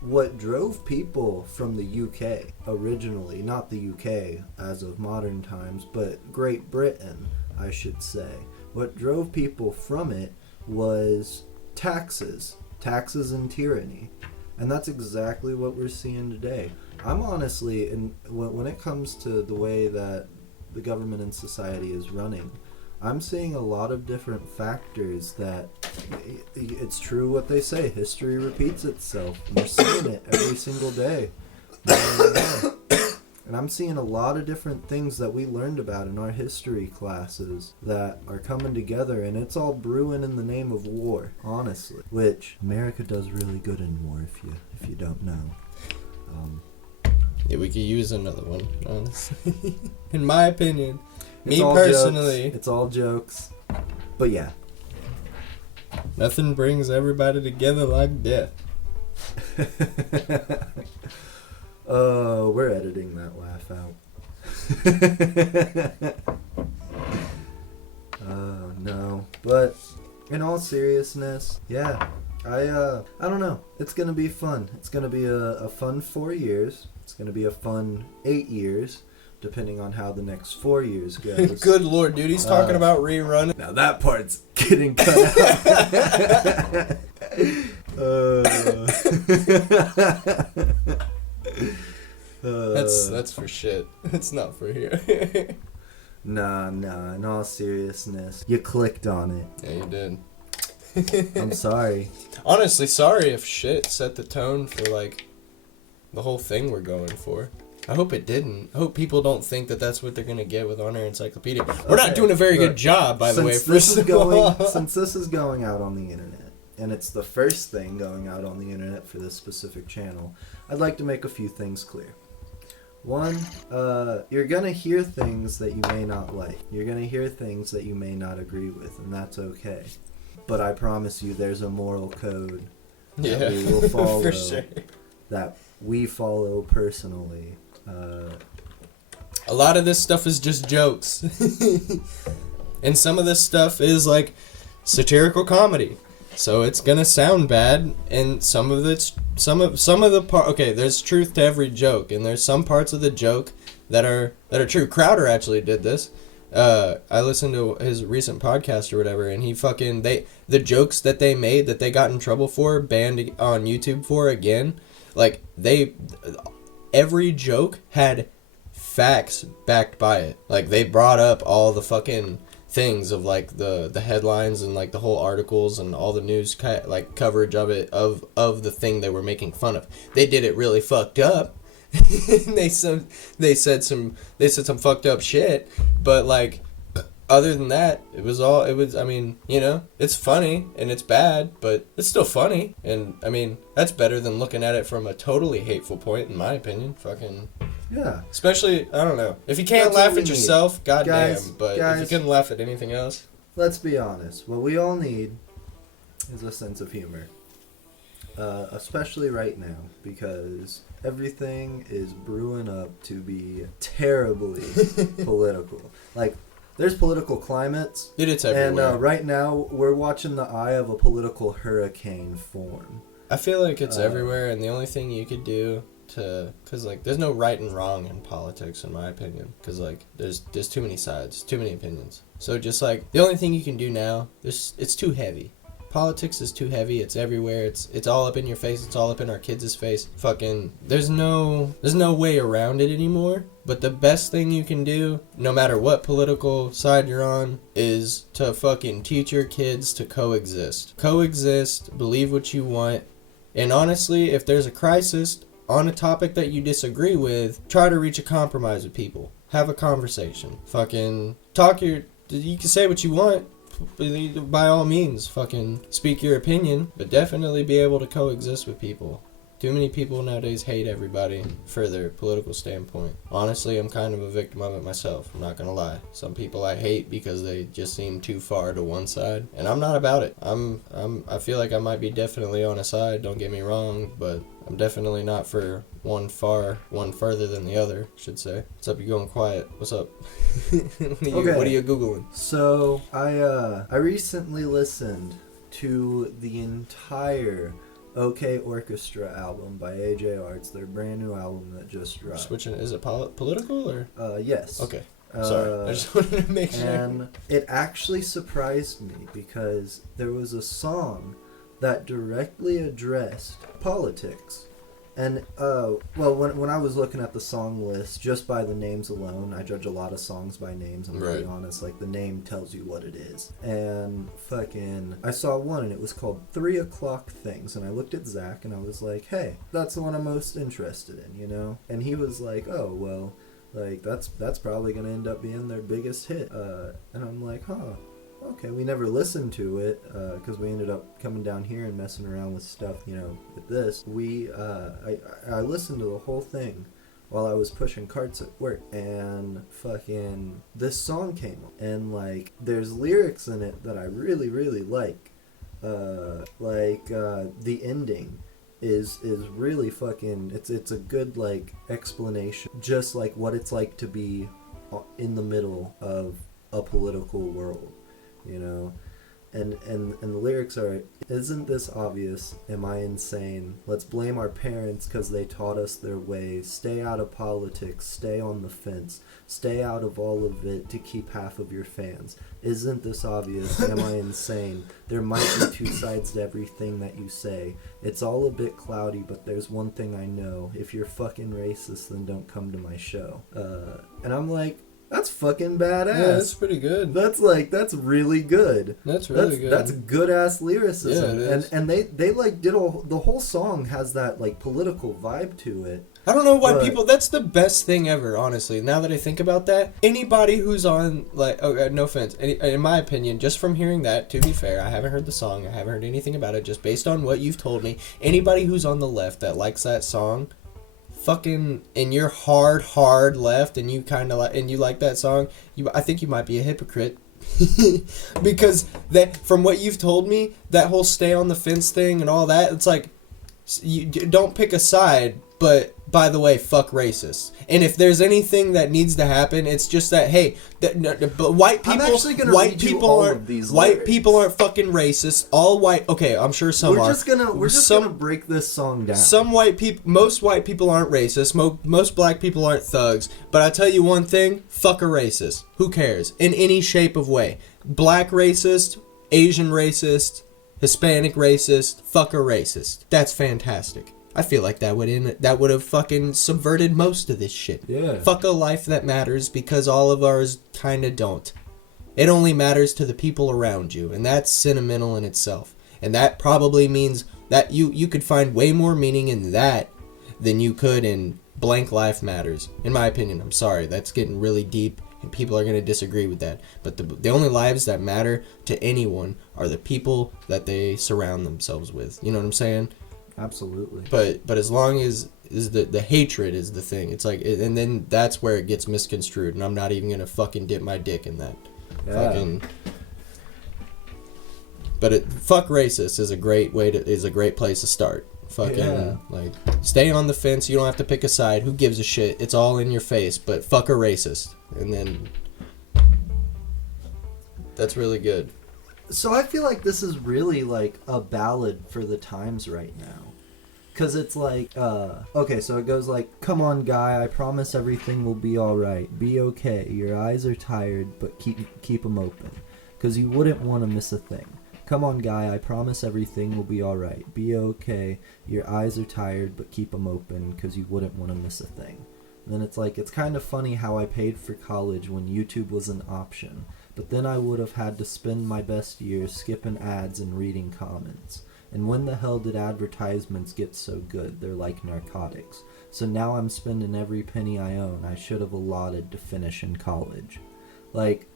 what drove people from the UK originally, not the UK as of modern times, but Great Britain, I should say, what drove people from it was taxes and tyranny. And that's exactly what we're seeing today. I'm honestly, when it comes to the way that the government and society is running, I'm seeing a lot of different factors that it's true what they say, history repeats itself. And we're seeing it every single day. And I'm seeing a lot of different things that we learned about in our history classes that are coming together, and it's all brewing in the name of war, honestly. Which America does really good in war, if you don't know. Yeah, we could use another one, honestly. In my opinion. It's Me all personally. jokes. It's all jokes. But yeah. Nothing brings everybody together like death. We're editing that laugh out. No. But in all seriousness, yeah. I don't know. It's gonna be fun. It's gonna be a fun 4 years. It's gonna be a fun 8 years, depending on how the next 4 years goes. Good lord, dude, he's talking about rerunning. Now that part's getting cut out. That's for shit. It's not for here. Nah, in all seriousness. You clicked on it. Yeah, you did. I'm sorry. Honestly, sorry if shit set the tone for, like, the whole thing we're going for. I hope it didn't. I hope people don't think that that's what they're gonna get with Honor Encyclopedia. We're not doing a very good job, by the way. Since this is going out on the internet, and it's the first thing going out on the internet for this specific channel, I'd like to make a few things clear. One, you're gonna hear things that you may not like. You're gonna hear things that you may not agree with, and that's okay. But I promise you, there's a moral code that we will follow. For sure. That we follow personally. A lot of this stuff is just jokes. And some of this stuff is like satirical comedy. So it's gonna sound bad, and some of the part. Okay, there's truth to every joke, and there's some parts of the joke that are true. Crowder actually did this. I listened to his recent podcast or whatever, and the jokes that they made that they got in trouble for, banned on YouTube for again. Like every joke had facts backed by it. Like they brought up all the fucking things of like the headlines and like the whole articles and all the news like coverage of it of the thing they were making fun of. They did it really fucked up. they said some fucked up shit, but like other than that, I mean, you know, it's funny and it's bad, but it's still funny, and I mean, that's better than looking at it from a totally hateful point, in my opinion. Fucking yeah. Especially, I don't know, if you can't laugh at yourself, goddamn. But if you can laugh at anything else, let's be honest. What we all need is a sense of humor, especially right now, because everything is brewing up to be terribly political. Like, there's political climates. It's everywhere. And right now, we're watching the eye of a political hurricane form. I feel like it's everywhere, and the only thing you could do because like there's no right and wrong in politics, in my opinion, because like there's too many sides, too many opinions. So just like the only thing you can do now, it's too heavy. Politics is too heavy. It's everywhere. It's all up in your face. It's all up in our kids' face. Fucking there's no way around it anymore. But the best thing you can do, no matter what political side you're on, is to fucking teach your kids to coexist. Coexist, believe what you want, and honestly, if there's a crisis on a topic that you disagree with, try to reach a compromise with people. Have a conversation. Fucking you can say what you want. By all means, fucking speak your opinion, but definitely be able to coexist with people. Too many people nowadays hate everybody for their political standpoint. Honestly, I'm kind of a victim of it myself. I'm not gonna lie. Some people I hate because they just seem too far to one side, and I'm not about it. I feel like I might be definitely on a side. Don't get me wrong, but I'm definitely not for one further than the other, I should say. What's up? You going quiet? What's up? What are you Googling? So, I recently listened to the entire A.K.A. Orchestra album by A.J. It's their brand new album that just dropped. Switching, is it political or? Yes. Okay. Sorry, I just wanted to make sure. And it actually surprised me because there was a song that directly addressed politics. And, when I was looking at the song list, just by the names alone, I judge a lot of songs by names, I'm really honest. Like, the name tells you what it is. And I saw one, and it was called 3 O'Clock Things. And I looked at Zach, and I was like, hey, that's the one I'm most interested in, you know? And he was like, oh, well, like, that's probably going to end up being their biggest hit. And I'm like, huh. Okay, we never listened to it because we ended up coming down here and messing around with stuff, you know, with this. I listened to the whole thing while I was pushing carts at work, and fucking this song came up, and like there's lyrics in it that I really, really like. The ending is really fucking, it's a good like explanation, just like what it's like to be in the middle of a political world. You know, and the lyrics are, isn't this obvious? Am I insane? Let's blame our parents because they taught us their way. Stay out of politics, stay on the fence, stay out of all of it to keep half of your fans. Isn't this obvious? Am I insane? There might be two sides to everything that you say. It's all a bit cloudy, but there's one thing I know. If you're fucking racist, then don't come to my show. And I'm like, That's fucking badass. Yeah, that's pretty good. That's really good. That's really good. That's good ass lyricism. Yeah, it is. And they like did the whole song has that like political vibe to it. I don't know why people. That's the best thing ever, honestly. Now that I think about that, anybody who's on like, no offense, in my opinion, just from hearing that, to be fair, I haven't heard the song, I haven't heard anything about it. Just based on what you've told me, anybody who's on the left that likes that song, fucking, and you're hard left, and you kind of like, and you like that song, I think you might be a hypocrite. Because that, from what you've told me, that whole stay on the fence thing and all that, it's like, you don't pick a side. But, by the way, fuck racists. And if there's anything that needs to happen, it's just that, hey, but white people, white people aren't fucking racist. All white, okay, I'm sure some are. We're just gonna break this song down. Most white people aren't racist. Most black people aren't thugs. But I tell you one thing, fuck a racist. Who cares? In any shape of way. Black racist, Asian racist, Hispanic racist, fuck a racist. That's fantastic. I feel like that would have fucking subverted most of this shit. Yeah. Fuck a life that matters, because all of ours kinda don't. It only matters to the people around you, and that's sentimental in itself. And that probably means that you could find way more meaning in that than you could in blank life matters. In my opinion, I'm sorry, that's getting really deep, and people are going to disagree with that. But the only lives that matter to anyone are the people that they surround themselves with. You know what I'm saying? Absolutely. But as long as the hatred is the thing, it's like, and then that's where it gets misconstrued, and I'm not even gonna fucking dip my dick in that. Yeah. Fucking. But fuck racist is a great place to start. Fucking like, stay on the fence. You don't have to pick a side. Who gives a shit? It's all in your face. But fuck a racist, and then that's really good. So I feel like this is really like a ballad for the times right now. Because it's like, okay, so it goes like, come on guy, I promise everything will be alright. Be okay, your eyes are tired, but keep them open. Because you wouldn't want to miss a thing. Come on guy, I promise everything will be alright. Be okay, your eyes are tired, but keep them open, because you wouldn't want to miss a thing. And then it's like, it's kind of funny how I paid for college when YouTube was an option. But then I would have had to spend my best years skipping ads and reading comments. And when the hell did advertisements get so good? They're like narcotics. So now I'm spending every penny I own I should have allotted to finish in college. Like,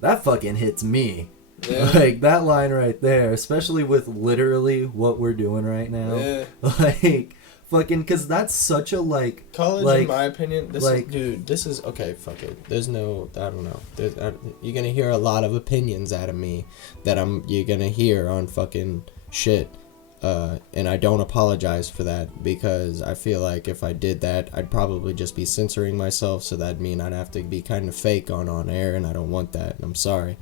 that fucking hits me. Yeah. Like, that line right there, especially with literally what we're doing right now. Yeah. Like, fucking, because that's such a, like... College, like, in my opinion, this is... Okay, fuck it. There's no... I don't know. You're gonna hear a lot of opinions out of me that you're gonna hear on fucking shit. And I don't apologize for that, because I feel like if I did that, I'd probably just be censoring myself, so that'd mean I'd have to be kind of fake on air, and I don't want that, and I'm sorry.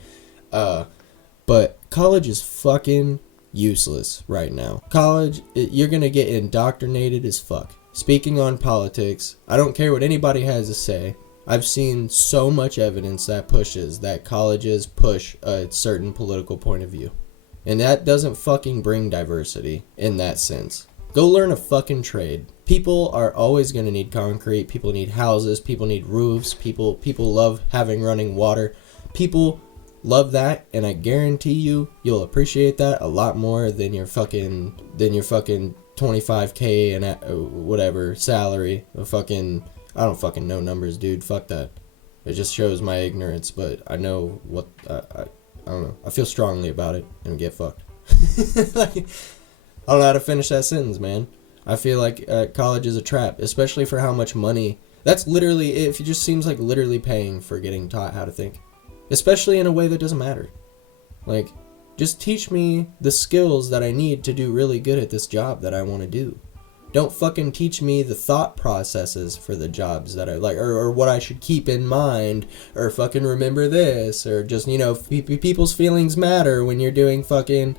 But college is fucking useless right now. College, you're gonna get indoctrinated as fuck. Speaking on politics, I don't care what anybody has to say. I've seen so much evidence that pushes that colleges push a certain political point of view. And that doesn't fucking bring diversity in that sense. Go learn a fucking trade. People are always gonna need concrete. People need houses. People need roofs. People love having running water. People love that, and I guarantee you'll appreciate that a lot more than your fucking $25K and whatever salary. I don't fucking know numbers, dude. Fuck that. It just shows my ignorance, but I know what I don't know. I feel strongly about it, and get fucked. Like, I don't know how to finish that sentence, man. I feel like college is a trap, especially for how much money. That's literally, it just seems like literally paying for getting taught how to think. Especially in a way that doesn't matter. Like, just teach me the skills that I need to do really good at this job that I want to do. Don't fucking teach me the thought processes for the jobs that I like, or what I should keep in mind, or fucking remember this, or just, people's feelings matter when you're doing fucking,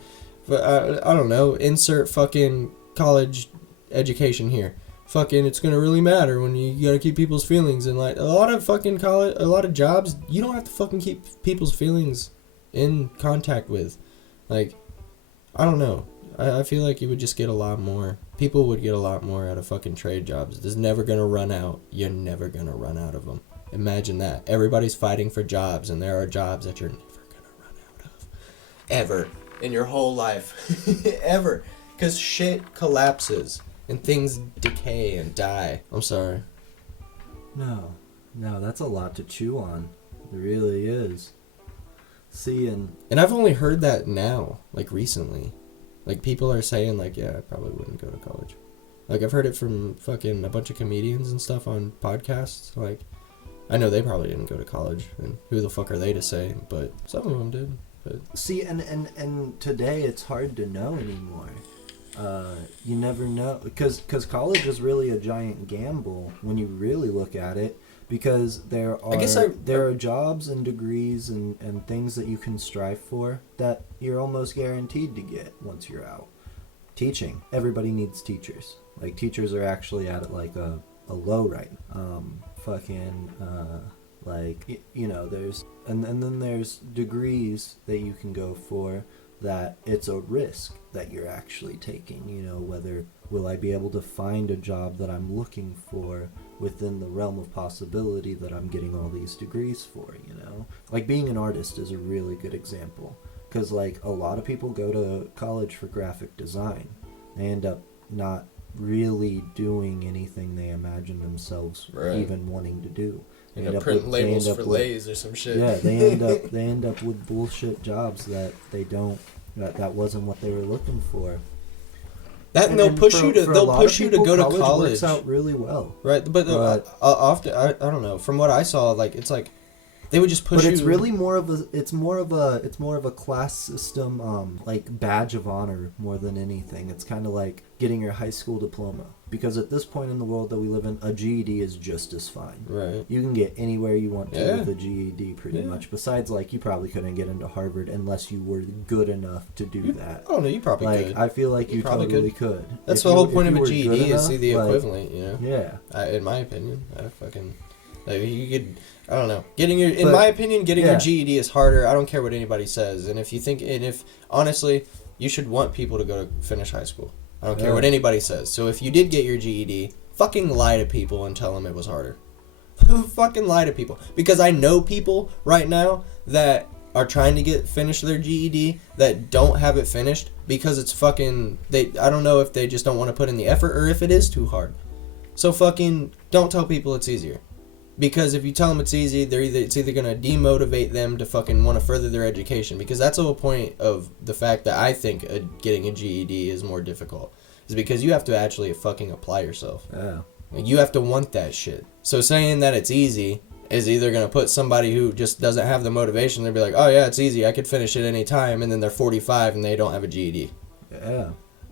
I don't know, insert fucking college education here. Fucking, it's gonna really matter when you gotta keep people's feelings, and like a lot of fucking college, a lot of jobs, you don't have to fucking keep people's feelings in contact with. Like, I don't know. I feel like you would just get a lot more. People would get a lot more out of fucking trade jobs. There's never gonna run out. You're never gonna run out of them. Imagine that. Everybody's fighting for jobs, and there are jobs that you're never gonna run out of. Ever. In your whole life. Ever. Because shit collapses, and things decay and die. I'm sorry. No, that's a lot to chew on. It really is. See, and I've only heard that now, like recently. Like, people are saying, like, yeah, I probably wouldn't go to college. Like, I've heard it from fucking a bunch of comedians and stuff on podcasts. Like, I know they probably didn't go to college, and who the fuck are they to say? But some of them did. But see, and today it's hard to know anymore. You never know, because college is really a giant gamble when you really look at it, because there are jobs and degrees and things that you can strive for that you're almost guaranteed to get once you're out. Teaching, everybody needs teachers. Like, teachers are actually at like a low right. Like, you know, there's and then there's degrees that you can go for that it's a risk that you're actually taking. You know, whether will I be able to find a job that I'm looking for within the realm of possibility that I'm getting all these degrees for, you know? Like, being an artist is a really good example, because, like, a lot of people go to college for graphic design. They end up not really doing anything they imagine themselves even wanting to do. They end up printing labels for Lay's or some shit. Yeah, they end up with bullshit jobs that they don't. That wasn't what they were looking for. That and they'll push you to go to college. Works out really well, right? But often I don't know. From what I saw, like, it's like they would just push you. But it's really more of a class system, like, badge of honor more than anything. It's kind of like getting your high school diploma, because at this point in the world that we live in, a GED is just as fine. Right. You can get anywhere you want to with a GED pretty much. Besides, like, you probably couldn't get into Harvard unless you were good enough to do that. Oh no, you probably could. I feel like you totally could. That's the whole point of a GED, is see the equivalent, you know. Yeah. In my opinion, like, you could. I don't know. In my opinion, getting your GED is harder. I don't care what anybody says. And if honestly, you should want people to go to finish high school. I don't care what anybody says. So if you did get your GED, fucking lie to people and tell them it was harder. Fucking lie to people. Because I know people right now that are trying to finish their GED that don't have it finished because it's fucking, I don't know if they just don't want to put in the effort or if it is too hard. So fucking don't tell people it's easier. Because if you tell them it's easy, it's either going to demotivate them to fucking want to further their education. Because that's the whole point of the fact that I think getting a GED is more difficult. Is because you have to actually fucking apply yourself. Yeah. You have to want that shit. So saying that it's easy is either going to put somebody who just doesn't have the motivation, they'll be like, oh yeah, it's easy, I could finish it any time, and then they're 45 and they don't have a GED. Yeah.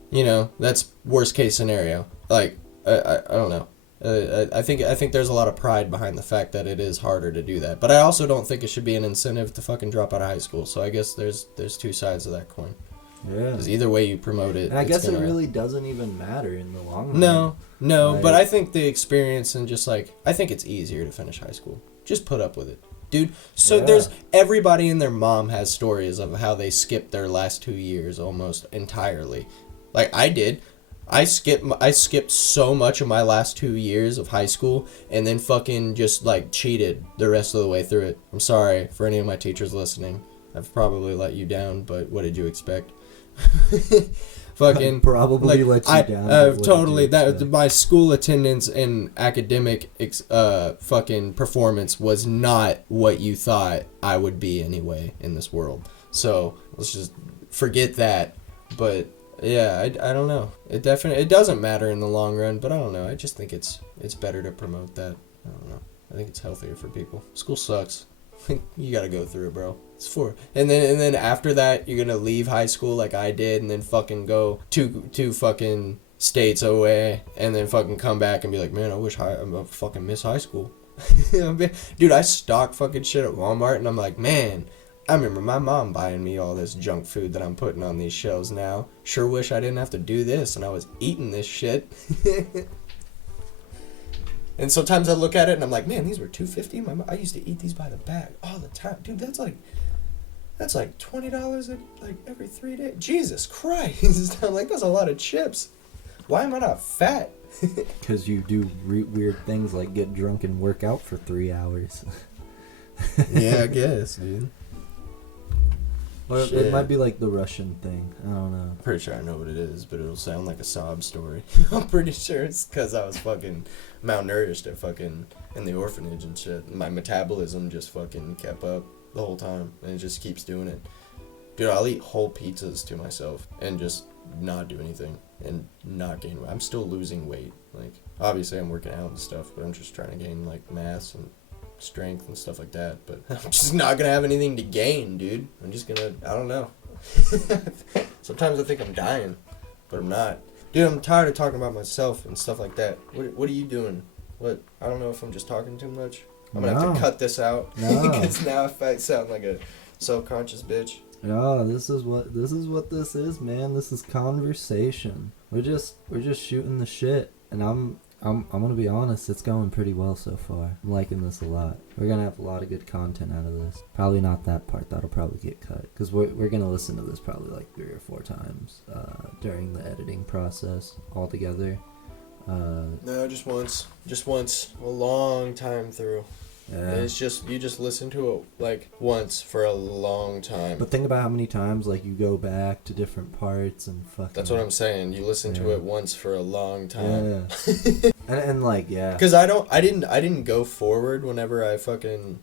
You know, that's worst case scenario. Like, I don't know. I think there's a lot of pride behind the fact that it is harder to do that. But I also don't think it should be an incentive to fucking drop out of high school. So I guess there's two sides of that coin. Yeah. Because either way you promote it. And I guess it really doesn't even matter in the long run. No, like, but I think the experience and just like, I think it's easier to finish high school. Just put up with it. Dude, so there's everybody and their mom has stories of how they skipped their last 2 years almost entirely. Like I did. I skipped so much of my last 2 years of high school and then fucking just like cheated the rest of the way through it. I'm sorry for any of my teachers listening. I've probably let you down, but what did you expect? Fucking probably let you down. Totally. That my school attendance and academic fucking performance was not what you thought I would be anyway in this world. So let's just forget that. But yeah, I don't know. It doesn't matter in the long run, but I don't know. I just think it's better to promote that. I don't know. I think it's healthier for people. School sucks. You gotta go through it, bro. It's and then after that you're gonna leave high school like I did, and then fucking go two fucking states away, and then fucking come back and be like, man, I fucking miss high school. Dude, I stock fucking shit at Walmart, and I'm like, man, I remember my mom buying me all this junk food that I'm putting on these shelves now. Sure wish I didn't have to do this, and I was eating this shit. And sometimes I look at it and I'm like, man, these were $2.50. I used to eat these by the bag all the time, dude. That's like $20 like every 3 days. Jesus Christ! I'm like, that's a lot of chips. Why am I not fat? Because you do weird things like get drunk and work out for 3 hours. Yeah, I guess, dude. Or Shit. it might be like the Russian thing. I don't know. I'm pretty sure I know what it is, but it'll sound like a sob story. I'm pretty sure it's because I was fucking malnourished at fucking in the orphanage and shit. My metabolism just fucking kept up the whole time, and it just keeps doing it. Dude, I'll eat whole pizzas to myself and just not do anything and not gain weight. I'm still losing weight. Like, obviously I'm working out and stuff, but I'm just trying to gain, like, mass and strength and stuff like that. But I'm just not gonna have anything to gain, dude. I'm just gonna, I don't know. Sometimes I think I'm dying, but I'm not. Dude, I'm tired of talking about myself and stuff like that. What are you doing? What? I don't know if I'm just talking too much. I'm gonna have to cut this out because now I sound like a self-conscious bitch. No, this is what this is, man. This is conversation. We're just shooting the shit, and I'm gonna be honest. It's going pretty well so far. I'm liking this a lot. We're gonna have a lot of good content out of this. Probably not that part. That'll probably get cut because we're gonna listen to this probably like 3 or 4 times during the editing process altogether. No, just once. Just once. A long time through. Yeah. It's just, you just listen to it, like, once for a long time. But think about how many times, like, you go back to different parts and fucking... That's what I'm saying. You listen to it once for a long time. Yeah. and like, yeah. Because I didn't go forward whenever I fucking,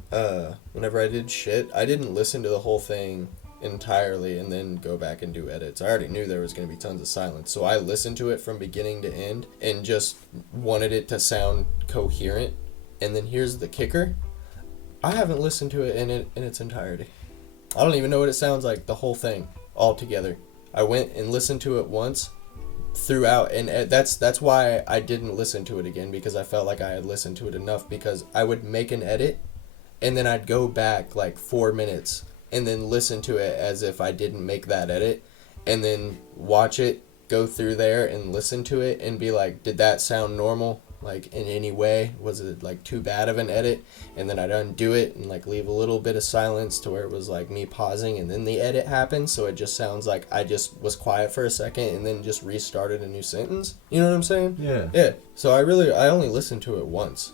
whenever I did shit. I didn't listen to the whole thing entirely and then go back and do edits. I already knew there was going to be tons of silence. So I listened to it from beginning to end and just wanted it to sound coherent. And then here's the kicker. I haven't listened to it in its entirety. I don't even know what it sounds like, the whole thing, all together. I went and listened to it once, throughout, and that's why I didn't listen to it again, because I felt like I had listened to it enough, because I would make an edit, and then I'd go back like 4 minutes, and then listen to it as if I didn't make that edit, and then watch it, go through there, and listen to it, and be like, did that sound normal? Like, in any way? Was it, like, too bad of an edit? And then I'd undo it and, like, leave a little bit of silence to where it was, like, me pausing, and then the edit happened, so it just sounds like I just was quiet for a second and then just restarted a new sentence. You know what I'm saying? Yeah. Yeah. So I only listened to it once,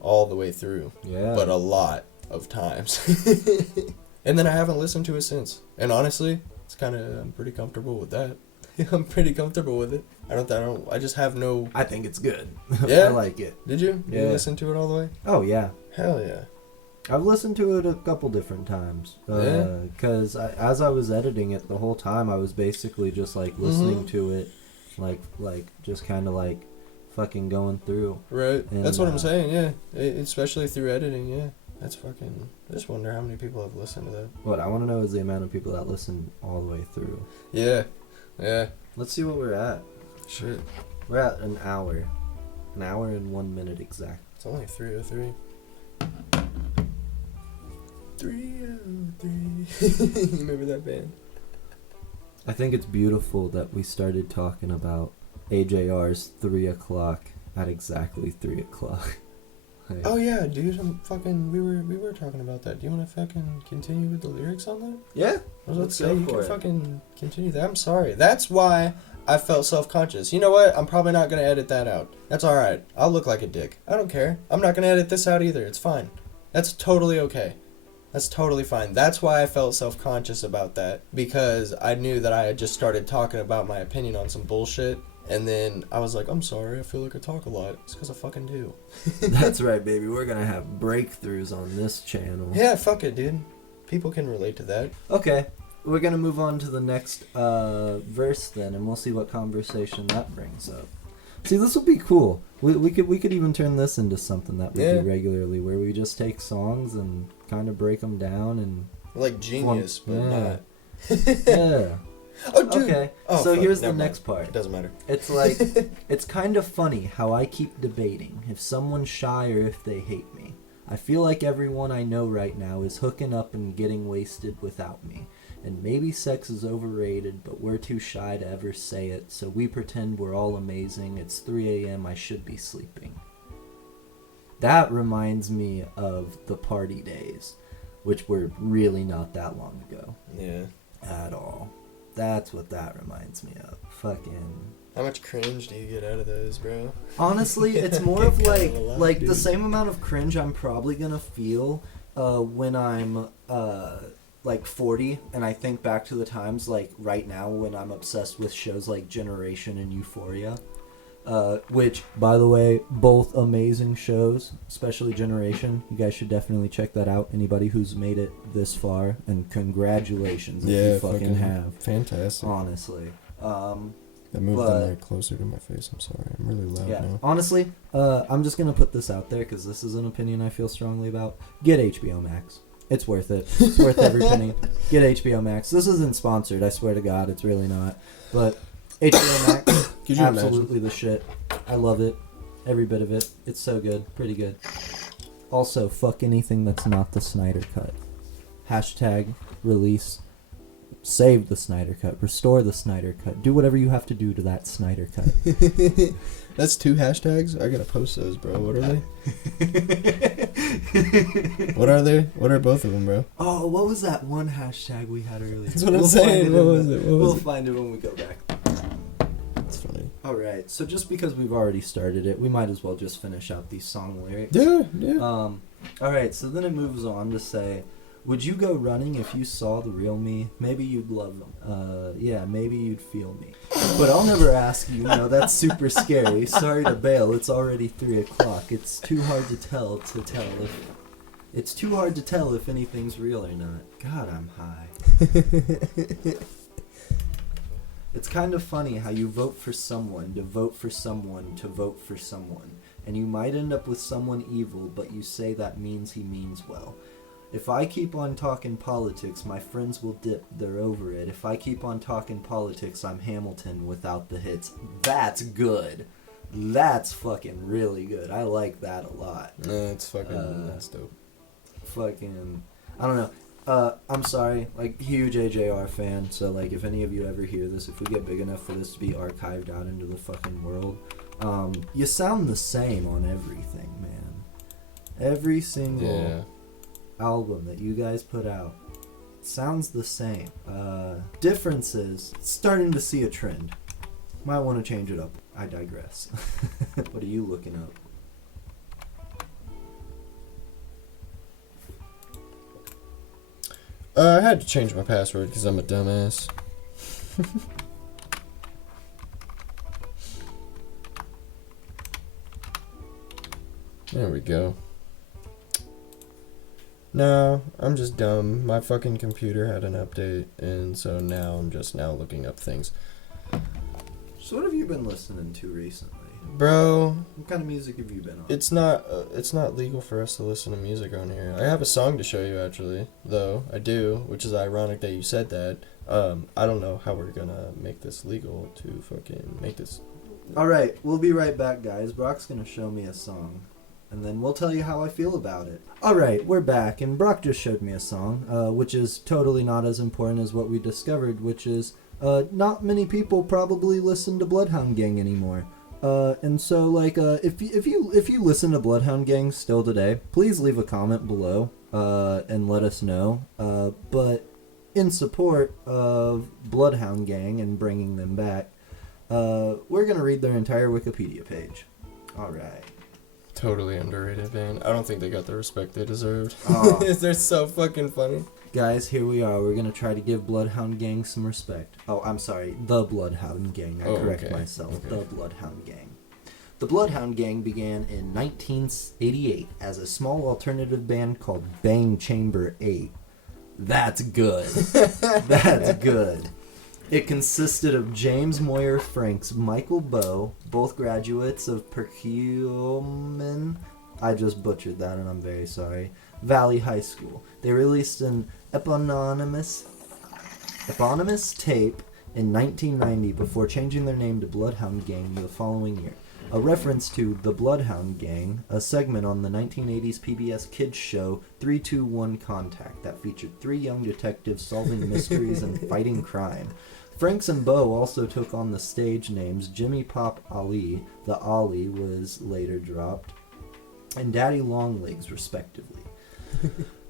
all the way through. Yeah. But a lot of times. And then I haven't listened to it since. And honestly, I'm pretty comfortable with that. I'm pretty comfortable with it. I just have no... I think it's good. Yeah? I like it. Did you? Yeah. You listen to it all the way? Oh, yeah. Hell yeah. I've listened to it a couple different times. Because as I was editing it the whole time, I was basically just, like, listening to it. Like just kind of, like, fucking going through. Right. And, that's what I'm saying, yeah. Especially through editing, yeah. That's fucking... I just wonder how many people have listened to that. What I want to know is the amount of people that listen all the way through. Yeah. Yeah. Let's see what we're at. Shit. We're at an hour. An hour and 1 minute exact. It's only 3:03. 3:03. You remember that band? I think it's beautiful that we started talking about AJR's 3 o'clock at exactly 3 o'clock. Like, oh yeah, dude, we were talking about that. Do you want to fucking continue with the lyrics on that? Yeah. I was about to say, you can fucking continue that. I'm sorry. That's why I felt self-conscious. You know what? I'm probably not going to edit that out. That's alright. I'll look like a dick. I don't care. I'm not going to edit this out either. It's fine. That's totally okay. That's totally fine. That's why I felt self-conscious about that. Because I knew that I had just started talking about my opinion on some bullshit. And then I was like, I'm sorry, I feel like I talk a lot. It's because I fucking do. That's right, baby. We're going to have breakthroughs on this channel. Yeah, fuck it, dude. People can relate to that. Okay. We're going to move on to the next verse then, and we'll see what conversation that brings up. See, this will be cool. We could even turn this into something that we do regularly, where we just take songs and kind of break them down and... Like Genius, but not. Yeah. Oh, dude. Okay, so here's the next part. It doesn't matter. It's like, it's kind of funny how I keep debating if someone's shy or if they hate me. I feel like everyone I know right now is hooking up and getting wasted without me. And maybe sex is overrated, but we're too shy to ever say it, so we pretend we're all amazing. It's 3 a.m., I should be sleeping. That reminds me of the party days, which were really not that long ago. Yeah. At all. That's what that reminds me of. Fucking How much cringe do you get out of those, bro? Honestly, it's more of Kinda a lot, like the dude. same amount of cringe I'm probably gonna feel when I'm like 40 and I think back to the times like right now when I'm obsessed with shows like Generation and Euphoria. Which, by the way, both amazing shows, especially Generation. You guys should definitely check that out. Anybody who's made it this far, and congratulations if you fucking have. Fantastic. Honestly. I moved the mic closer to my face. I'm sorry. I'm really loud now. Honestly, I'm just gonna put this out there because this is an opinion I feel strongly about. Get HBO Max. It's worth it. It's worth every penny. Get HBO Max. This isn't sponsored. I swear to God, it's really not. But HBO Max, Could you absolutely the shit. I love it. Every bit of it. It's so good. Pretty good. Also, fuck anything that's not the Snyder Cut. Hashtag release. Save the Snyder Cut. Restore the Snyder Cut. Do whatever you have to do to that Snyder Cut. That's 2 hashtags? I gotta post those, bro. What are they? What are they? What are both of them, bro? Oh, what was that one hashtag we had earlier? That's what I'm saying. What was it? We'll find it when we go back. That's funny. Alright, so just because we've already started it, we might as well just finish out these song lyrics. Yeah. Alright, so then it moves on to say, would you go running if you saw the real me? Maybe you'd love them. Yeah, maybe you'd feel me. But I'll never ask you, that's super scary. Sorry to bail, it's already 3 o'clock. It's too hard to tell if anything's real or not. God, I'm high. It's kind of funny how you vote for someone to vote for someone to vote for someone. And you might end up with someone evil, but you say that means he means well. If I keep on talking politics, my friends will dip, they're over it. If I keep on talking politics, I'm Hamilton without the hits. That's good. That's fucking really good. I like that a lot. It's fucking, that's dope. Fucking, I don't know. I'm sorry, huge AJR fan, so if any of you ever hear this, if we get big enough for this to be archived out into the fucking world, you sound the same on everything, man. Every single album that you guys put out sounds the same. Differences, starting to see a trend. Might want to change it up. I digress. What are you looking up? I had to change my password because I'm a dumbass. There we go. No, I'm just dumb. My fucking computer had an update, and so now I'm just looking up things. So what have you been listening to recently? Bro, What kind of music have you been on? it's not legal for us to listen to music on here. I have a song to show you actually, though. I do, which is ironic that you said that. I don't know how we're gonna make this legal to fucking make this. Alright, we'll be right back, guys. Brock's gonna show me a song, and then we'll tell you how I feel about it. Alright, we're back, and Brock just showed me a song, which is totally not as important as what we discovered, which is, not many people probably listen to Bloodhound Gang anymore. And so, if you listen to Bloodhound Gang still today, please leave a comment below, and let us know. But in support of Bloodhound Gang and bringing them back, we're gonna read their entire Wikipedia page. Alright. Totally underrated, man. I don't think they got the respect they deserved. Oh. They're so fucking funny. Guys, here we are. We're gonna try to give Bloodhound Gang some respect. Oh, I'm sorry. The Bloodhound Gang. I correct myself. Okay. The Bloodhound Gang. The Bloodhound Gang began in 1988 as a small alternative band called Bang Chamber 8. That's good. That's good. It consisted of James Moyer Franks, Michael Bowe, both graduates of Perkiomen. I just butchered that and I'm very sorry. Valley High School. They released an eponymous tape in 1990 before changing their name to Bloodhound Gang the following year. A reference to The Bloodhound Gang, a segment on the 1980s PBS kids show 321 Contact that featured 3 young detectives solving mysteries and fighting crime. Franks and Bowe also took on the stage names Jimmy Pop Ali, the Ali was later dropped, and Daddy Longlegs, respectively.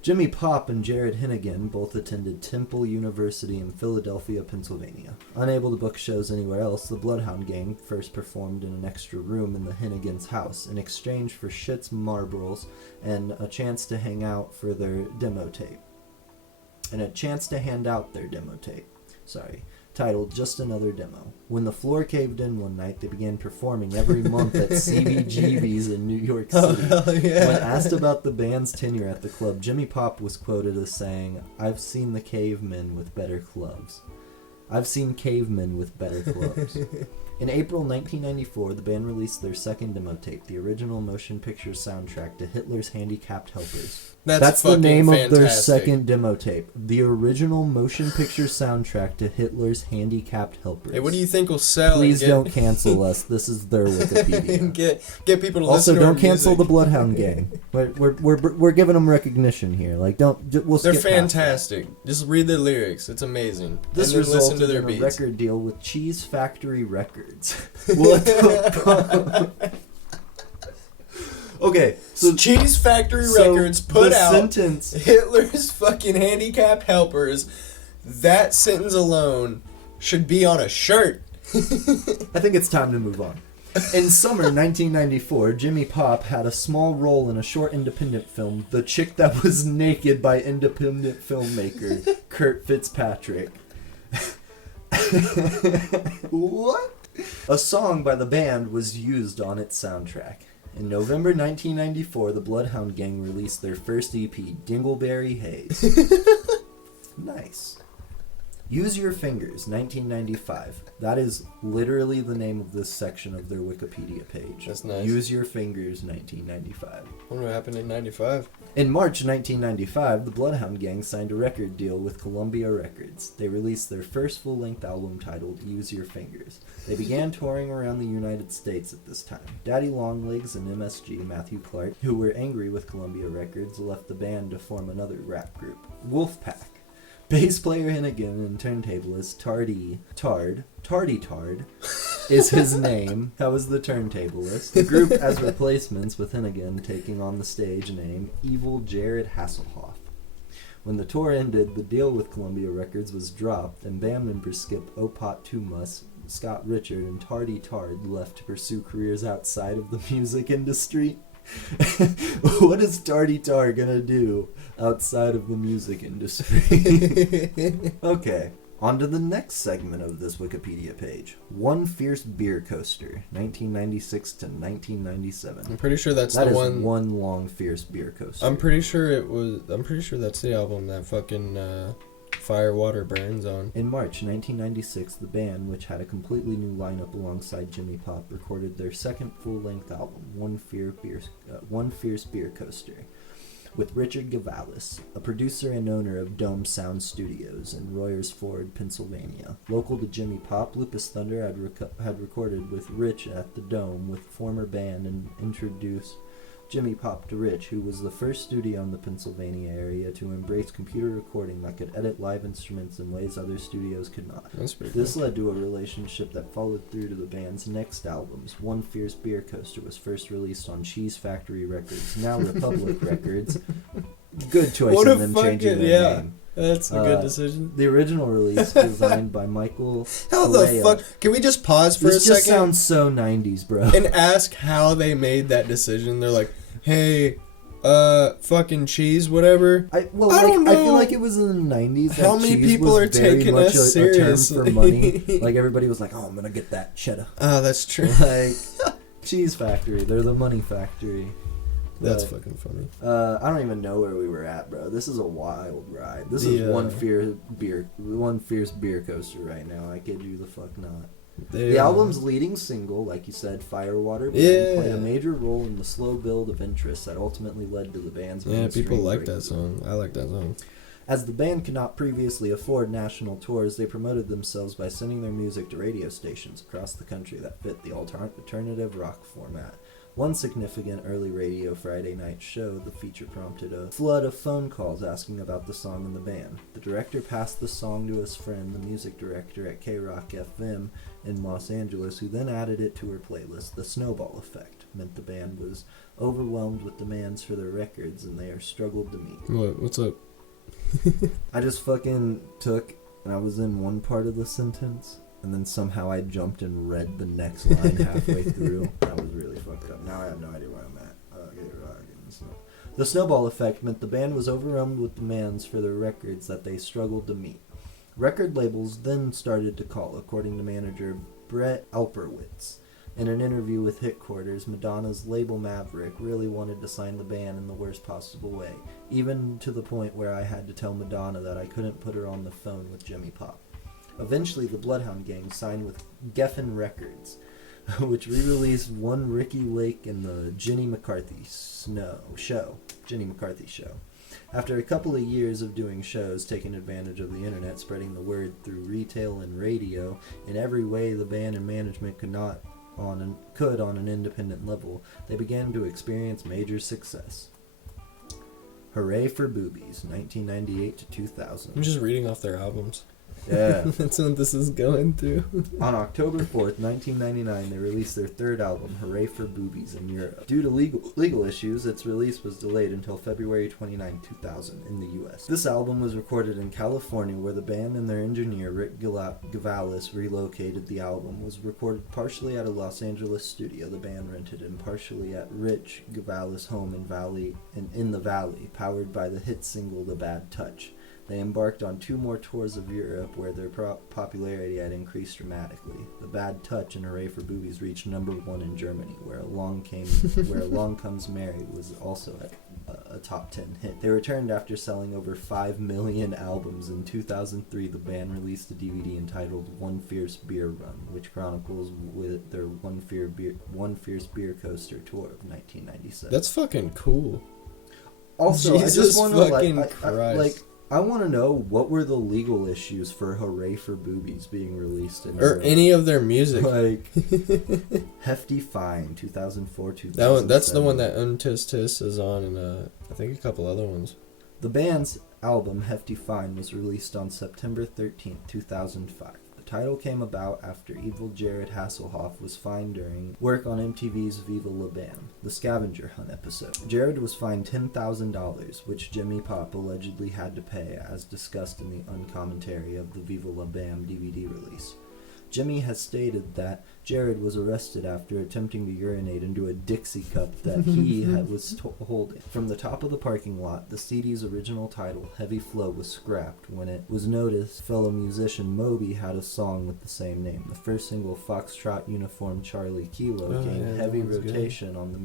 Jimmy Pop and Jared Hennigan both attended Temple University in Philadelphia, Pennsylvania. Unable to book shows anywhere else, the Bloodhound Gang first performed in an extra room in the Hennigan's house in exchange for shits, marbles, and a chance to hang out for their demo tape. Titled Just Another Demo. When the floor caved in one night, they began performing every month at CBGB's in New York City. Oh, yeah. When asked about the band's tenure at the club, Jimmy Pop was quoted as saying, "I've seen the cavemen with better clubs. I've seen cavemen with better clubs." In April 1994, the band released their second demo tape, the original motion picture soundtrack to Hitler's Handicapped Helpers. That's the name of their second demo tape. The original motion picture soundtrack to Hitler's Handicapped Helpers. Hey, what do you think will sell? Please don't cancel us. This is their Wikipedia. get people to also, listen to don't our cancel music. the Bloodhound Gang. We're giving them recognition here. Like, we'll skip They're past fantastic. Just read their lyrics. It's amazing. This and then listen to resulted their in a beats. record deal with Cheese Factory Records. What the fuck? Okay, so Cheese Factory Records put the out sentence. Hitler's fucking Handicapped Helpers. That sentence alone should be on a shirt. I think it's time to move on. In summer 1994, Jimmy Pop had a small role in a short independent film, The Chick That Was Naked, by independent filmmaker Kurt Fitzpatrick. What? A song by the band was used on its soundtrack. In November 1994, the Bloodhound Gang released their first EP, Dingleberry Haze. Nice. Use Your Fingers, 1995. That is literally the name of this section of their Wikipedia page. That's nice. Use Your Fingers, 1995. I wonder what happened in 95. In March 1995, the Bloodhound Gang signed a record deal with Columbia Records. They released their first full-length album titled Use Your Fingers. They began touring around the United States at this time. Daddy Longlegs and MSG Matthew Clark, who were angry with Columbia Records, left the band to form another rap group, Wolfpack. Bass player Hennigan and turntablist Tardy Tard is his name. That was the turntablist. The group as replacements, with Hennigan taking on the stage name Evil Jared Hasselhoff. When the tour ended, the deal with Columbia Records was dropped, and band members Skip Opat Tumas, Scott Richard, and Tardy Tard left to pursue careers outside of the music industry. What is Tardy Tar gonna do outside of the music industry? Okay, on to the next segment of this Wikipedia page. One Fierce Beer Coaster, 1996 to 1997. I'm pretty sure that's That the is one. one long Fierce Beer Coaster. I'm pretty sure that's the album that fucking Fire Water Burns on. In March 1996, the band, which had a completely new lineup alongside Jimmy Pop, recorded their second full-length album, One Fierce Beer Coaster, with Richard Gavalis, a producer and owner of Dome Sound Studios in Royersford, Pennsylvania. Local to Jimmy Pop, Lupus Thunder had recorded with Rich at the Dome with former band and introduced Jimmy Pop to Rich, who was the first studio in the Pennsylvania area to embrace computer recording that could edit live instruments in ways other studios could not. That's pretty This cool. led to a relationship that followed through to the band's next albums. One Fierce Beer Coaster was first released on Cheese Factory Records, now Republic Records. Good choice What in a them fucking- changing their yeah. name. That's a good decision. The original release, designed by Michael How the Alea. fuck? Can we just pause for This a just second sounds so 90s, bro. and ask how they made that decision? They're like, hey, fucking cheese, whatever. I don't know. I feel like it was in the 90s. How that many cheese people was are very taking much us a term seriously? for money. Like, everybody was like, oh, I'm going to get that cheddar. Oh, that's true. Like, Cheese Factory. They're the money factory. That's But, fucking funny. I don't even know where we were at, bro. This is a wild ride. This is one fierce beer coaster right now. I kid you the fuck not. The album's leading single, like you said, Firewater Burn, played a major role in the slow build of interest that ultimately led to the band's mainstream people like breakthrough. that song. I like that song. As the band could not previously afford national tours, they promoted themselves by sending their music to radio stations across the country that fit the alternative rock format. One significant early radio Friday night show, the feature prompted a flood of phone calls asking about the song and the band. The director passed the song to his friend, the music director at K-Rock FM in Los Angeles, who then added it to her playlist. The snowball effect meant the band was overwhelmed with demands for their records, and they are struggled to meet. What's up? I just fucking took, and I was in one part of the sentence, and then somehow I jumped and read the next line halfway through. That was really fucked up. Now I have no idea where I'm at. The snowball effect meant the band was overwhelmed with demands for their records that they struggled to meet. Record labels then started to call, according to manager Brett Alperwitz. In an interview with Hitquarters, Madonna's label Maverick really wanted to sign the band in the worst possible way, even to the point where I had to tell Madonna that I couldn't put her on the phone with Jimmy Pop. Eventually, the Bloodhound Gang signed with Geffen Records, which re-released One Ricky Lake and the Jenny McCarthy Show. After a couple of years of doing shows, taking advantage of the internet, spreading the word through retail and radio, in every way the band and management could on an independent level, they began to experience major success. Hooray for Boobies, 1998 to 2000. I'm just reading off their albums. Yeah. That's what this is going through. On October 4th, 1999, they released their third album, Hooray for Boobies, in Europe. Due to legal issues, its release was delayed until February 29, 2000, in the U.S. This album was recorded in California, where the band and their engineer, Rick Gavalis, relocated. The album was recorded partially at a Los Angeles studio the band rented and partially at Rich Gavalis' home in the Valley, powered by the hit single The Bad Touch. They embarked on 2 more tours of Europe where their popularity had increased dramatically. The Bad Touch and Hooray for Boobies reached number 1 in Germany, where Along Comes Mary was also a top 10 hit. They returned after selling over 5 million albums. In 2003, the band released a DVD entitled One Fierce Beer Run, which chronicles with their One Fierce Beer Coaster tour of 1997. That's fucking cool. Also, Jesus I just want to Christ. I want to know what were the legal issues for Hooray for Boobies being released in Or any of their music. Like Hefty Fine, 2004, 2007. That's the one that Untis Tis is on, and I think a couple other ones. The band's album Hefty Fine was released on September 13th, 2005. The title came about after evil Jared Hasselhoff was fined during work on MTV's Viva La Bam, the scavenger hunt episode. Jared was fined $10,000, which Jimmy Pop allegedly had to pay, as discussed in the uncommentary of the Viva La Bam DVD release. Jimmy has stated that Jared was arrested after attempting to urinate into a Dixie cup that he was holding. From the top of the parking lot, the CD's original title, Heavy Flow, was scrapped when it was noticed fellow musician Moby had a song with the same name. The first single, Foxtrot Uniform Charlie Kilo, gained heavy rotation on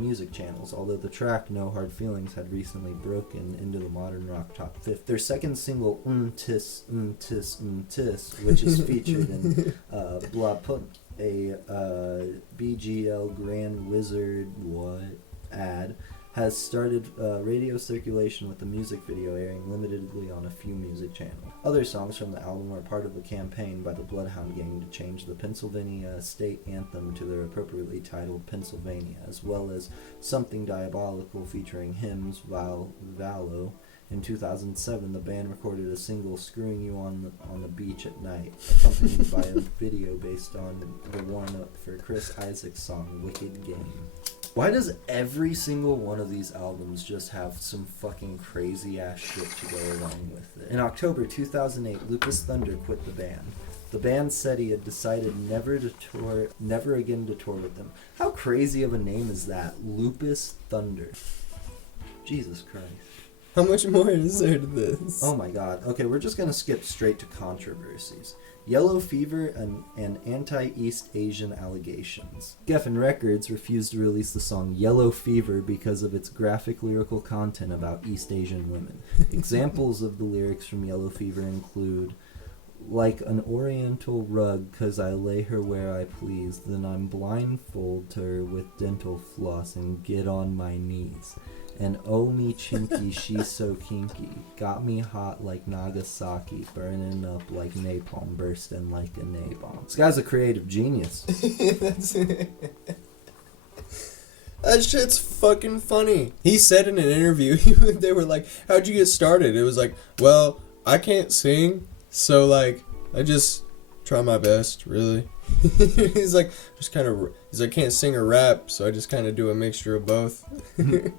music channels, although the track No Hard Feelings had recently broken into the modern rock top 50. Their second single, Tis, which is featured in Blah Punt, a BGL Grand Wizard ad, has started radio circulation with the music video airing limitedly on a few music channels. Other songs from the album are part of a campaign by the Bloodhound Gang to change the Pennsylvania state anthem to their appropriately titled Pennsylvania, as well as Something Diabolical featuring hymns, Valo. In 2007, the band recorded a single, Screwing You on the Beach at Night, accompanied by a video based on the warm-up for Chris Isaak's song, Wicked Game. Why does every single one of these albums just have some fucking crazy-ass shit to go along with it? In October 2008, Lupus Thunder quit the band. The band said he had decided never again to tour with them. How crazy of a name is that? Lupus Thunder. Jesus Christ. How much more is there to this? Oh my god. Okay, we're just gonna skip straight to controversies. Yellow Fever and anti-East Asian allegations. Geffen Records refused to release the song Yellow Fever because of its graphic lyrical content about East Asian women. Examples of the lyrics from Yellow Fever include, like an oriental rug 'cause I lay her where I please, then I'm blindfold her with dental floss and get on my knees. And oh me chinky, she's so kinky, got me hot like Nagasaki, burning up like napalm, bursting like a napalm. This guy's a creative genius. That's it. That shit's fucking funny. He said in an interview, they were like, how'd you get started? It was like, well, I can't sing, so like, I just try my best, really. He's like, I can't sing or rap, so I just kind of do a mixture of both.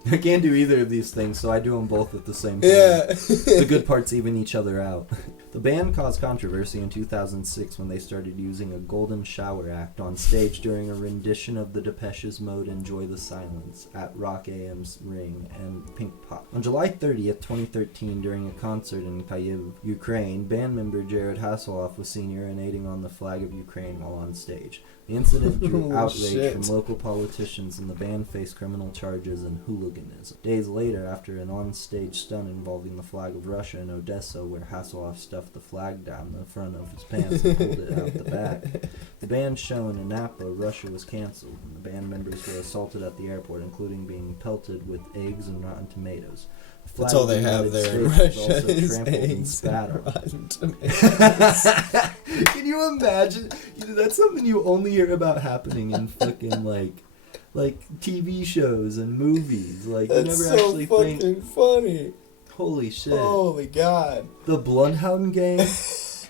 I can't do either of these things, so I do them both at the same time. Yeah. The good parts even each other out. The band caused controversy in 2006 when they started using a golden shower act on stage during a rendition of the Depeche's Mode Enjoy the Silence at Rock AM's Ring and Pink Pop. On July 30th, 2013, during a concert in Kyiv, Ukraine, band member Jared Hasselhoff was seen urinating on the flag of Ukraine while on stage. The incident drew outrage from local politicians, and the band faced criminal charges and hooliganism. Days later, after an on-stage stunt involving the flag of Russia in Odessa, where Hasselhoff stuffed the flag down the front of his pants and pulled it out the back, the band's show in Napa, Russia, was cancelled, and the band members were assaulted at the airport, including being pelted with eggs and rotten tomatoes. That's all they have there in Russia is eggs and rotten tomatoes. Can you imagine? That's something you only hear about happening in fucking like TV shows and movies. Like you never so actually think. Fucking funny. Holy shit! Holy God! The Bloodhound Gang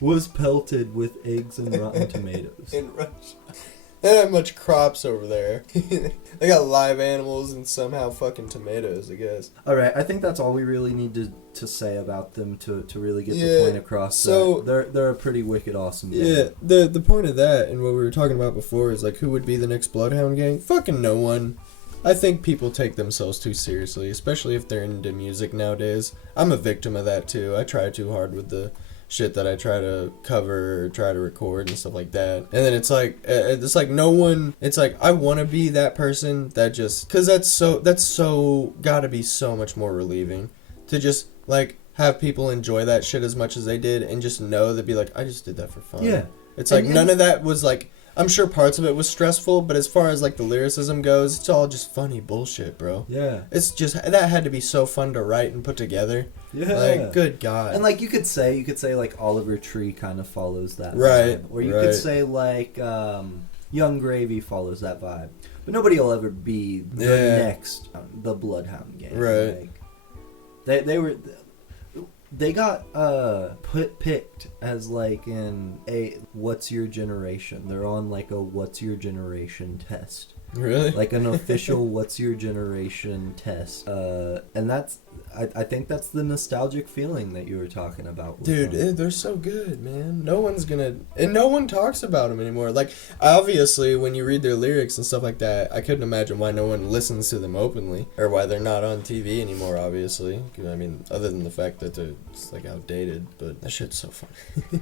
was pelted with eggs and rotten tomatoes in Russia. They don't have much crops over there. They got live animals and somehow fucking tomatoes, I guess. Alright, I think that's all we really need to say about them to really get the point across. So they're a pretty wicked awesome band. Yeah, the point of that and what we were talking about before is like who would be the next Bloodhound Gang? Fucking no one. I think people take themselves too seriously, especially if they're into music nowadays. I'm a victim of that too. I try too hard with the shit that I try to cover or try to record and stuff like that. And then it's like no one, it's like I want to be that person that just, cause that's so gotta be so much more relieving to just like have people enjoy that shit as much as they did and just know that be like, I just did that for fun. Yeah. It's like none of that was like, I'm sure parts of it was stressful, but as far as like the lyricism goes, it's all just funny bullshit, bro. Yeah. It's just, that had to be so fun to write and put together. Yeah. Like, good God. And like you could say like Oliver Tree kind of follows that right. vibe. Or you could say like Young Gravy follows that vibe. But nobody will ever be the next the Bloodhound Gang. Right. Like, they got picked as like in a What's Your Generation. They're on like a What's Your Generation test. Really? Like an official What's Your Generation test. And that's I think that's the nostalgic feeling that you were talking about with Dude, they're so good, man. No one talks about them anymore. Like, obviously, when you read their lyrics and stuff like that, I couldn't imagine why no one listens to them openly. Or why they're not on TV anymore, obviously. I mean, other than the fact that they're just, like, outdated. But that shit's so fun.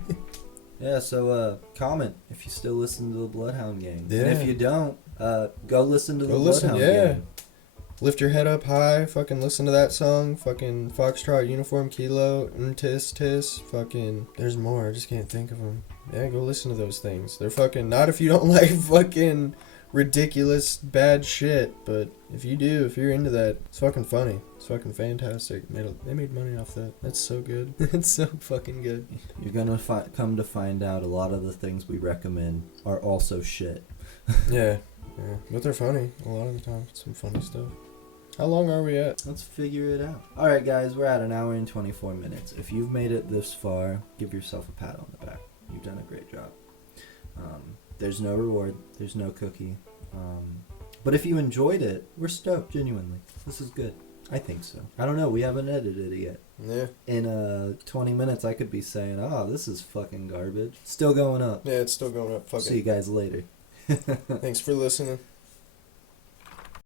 Yeah, so comment if you still listen to the Bloodhound Gang. Yeah. And if you don't, go listen to the Bloodhound Gang. Lift your head up high, fucking listen to that song, fucking Foxtrot Uniform Kilo, Tis Tis, fucking, there's more, I just can't think of them. Yeah, go listen to those things. They're fucking, not if you don't like fucking ridiculous bad shit, but if you do, if you're into that, it's fucking funny. It's fucking fantastic. They made money off that. That's so good. It's so fucking good. You're gonna come to find out a lot of the things we recommend are also shit. Yeah, but they're funny a lot of the time. Some funny stuff. How long are we at? Let's figure it out. Alright guys, we're at 1 hour and 24 minutes. If you've made it this far, give yourself a pat on the back. You've done a great job. There's no reward. There's no cookie. But if you enjoyed it, we're stoked, genuinely. This is good. I think so. I don't know. We haven't edited it yet. Yeah. In 20 minutes, I could be saying, this is fucking garbage. Still going up. Yeah, it's still going up. See you guys later. Thanks for listening.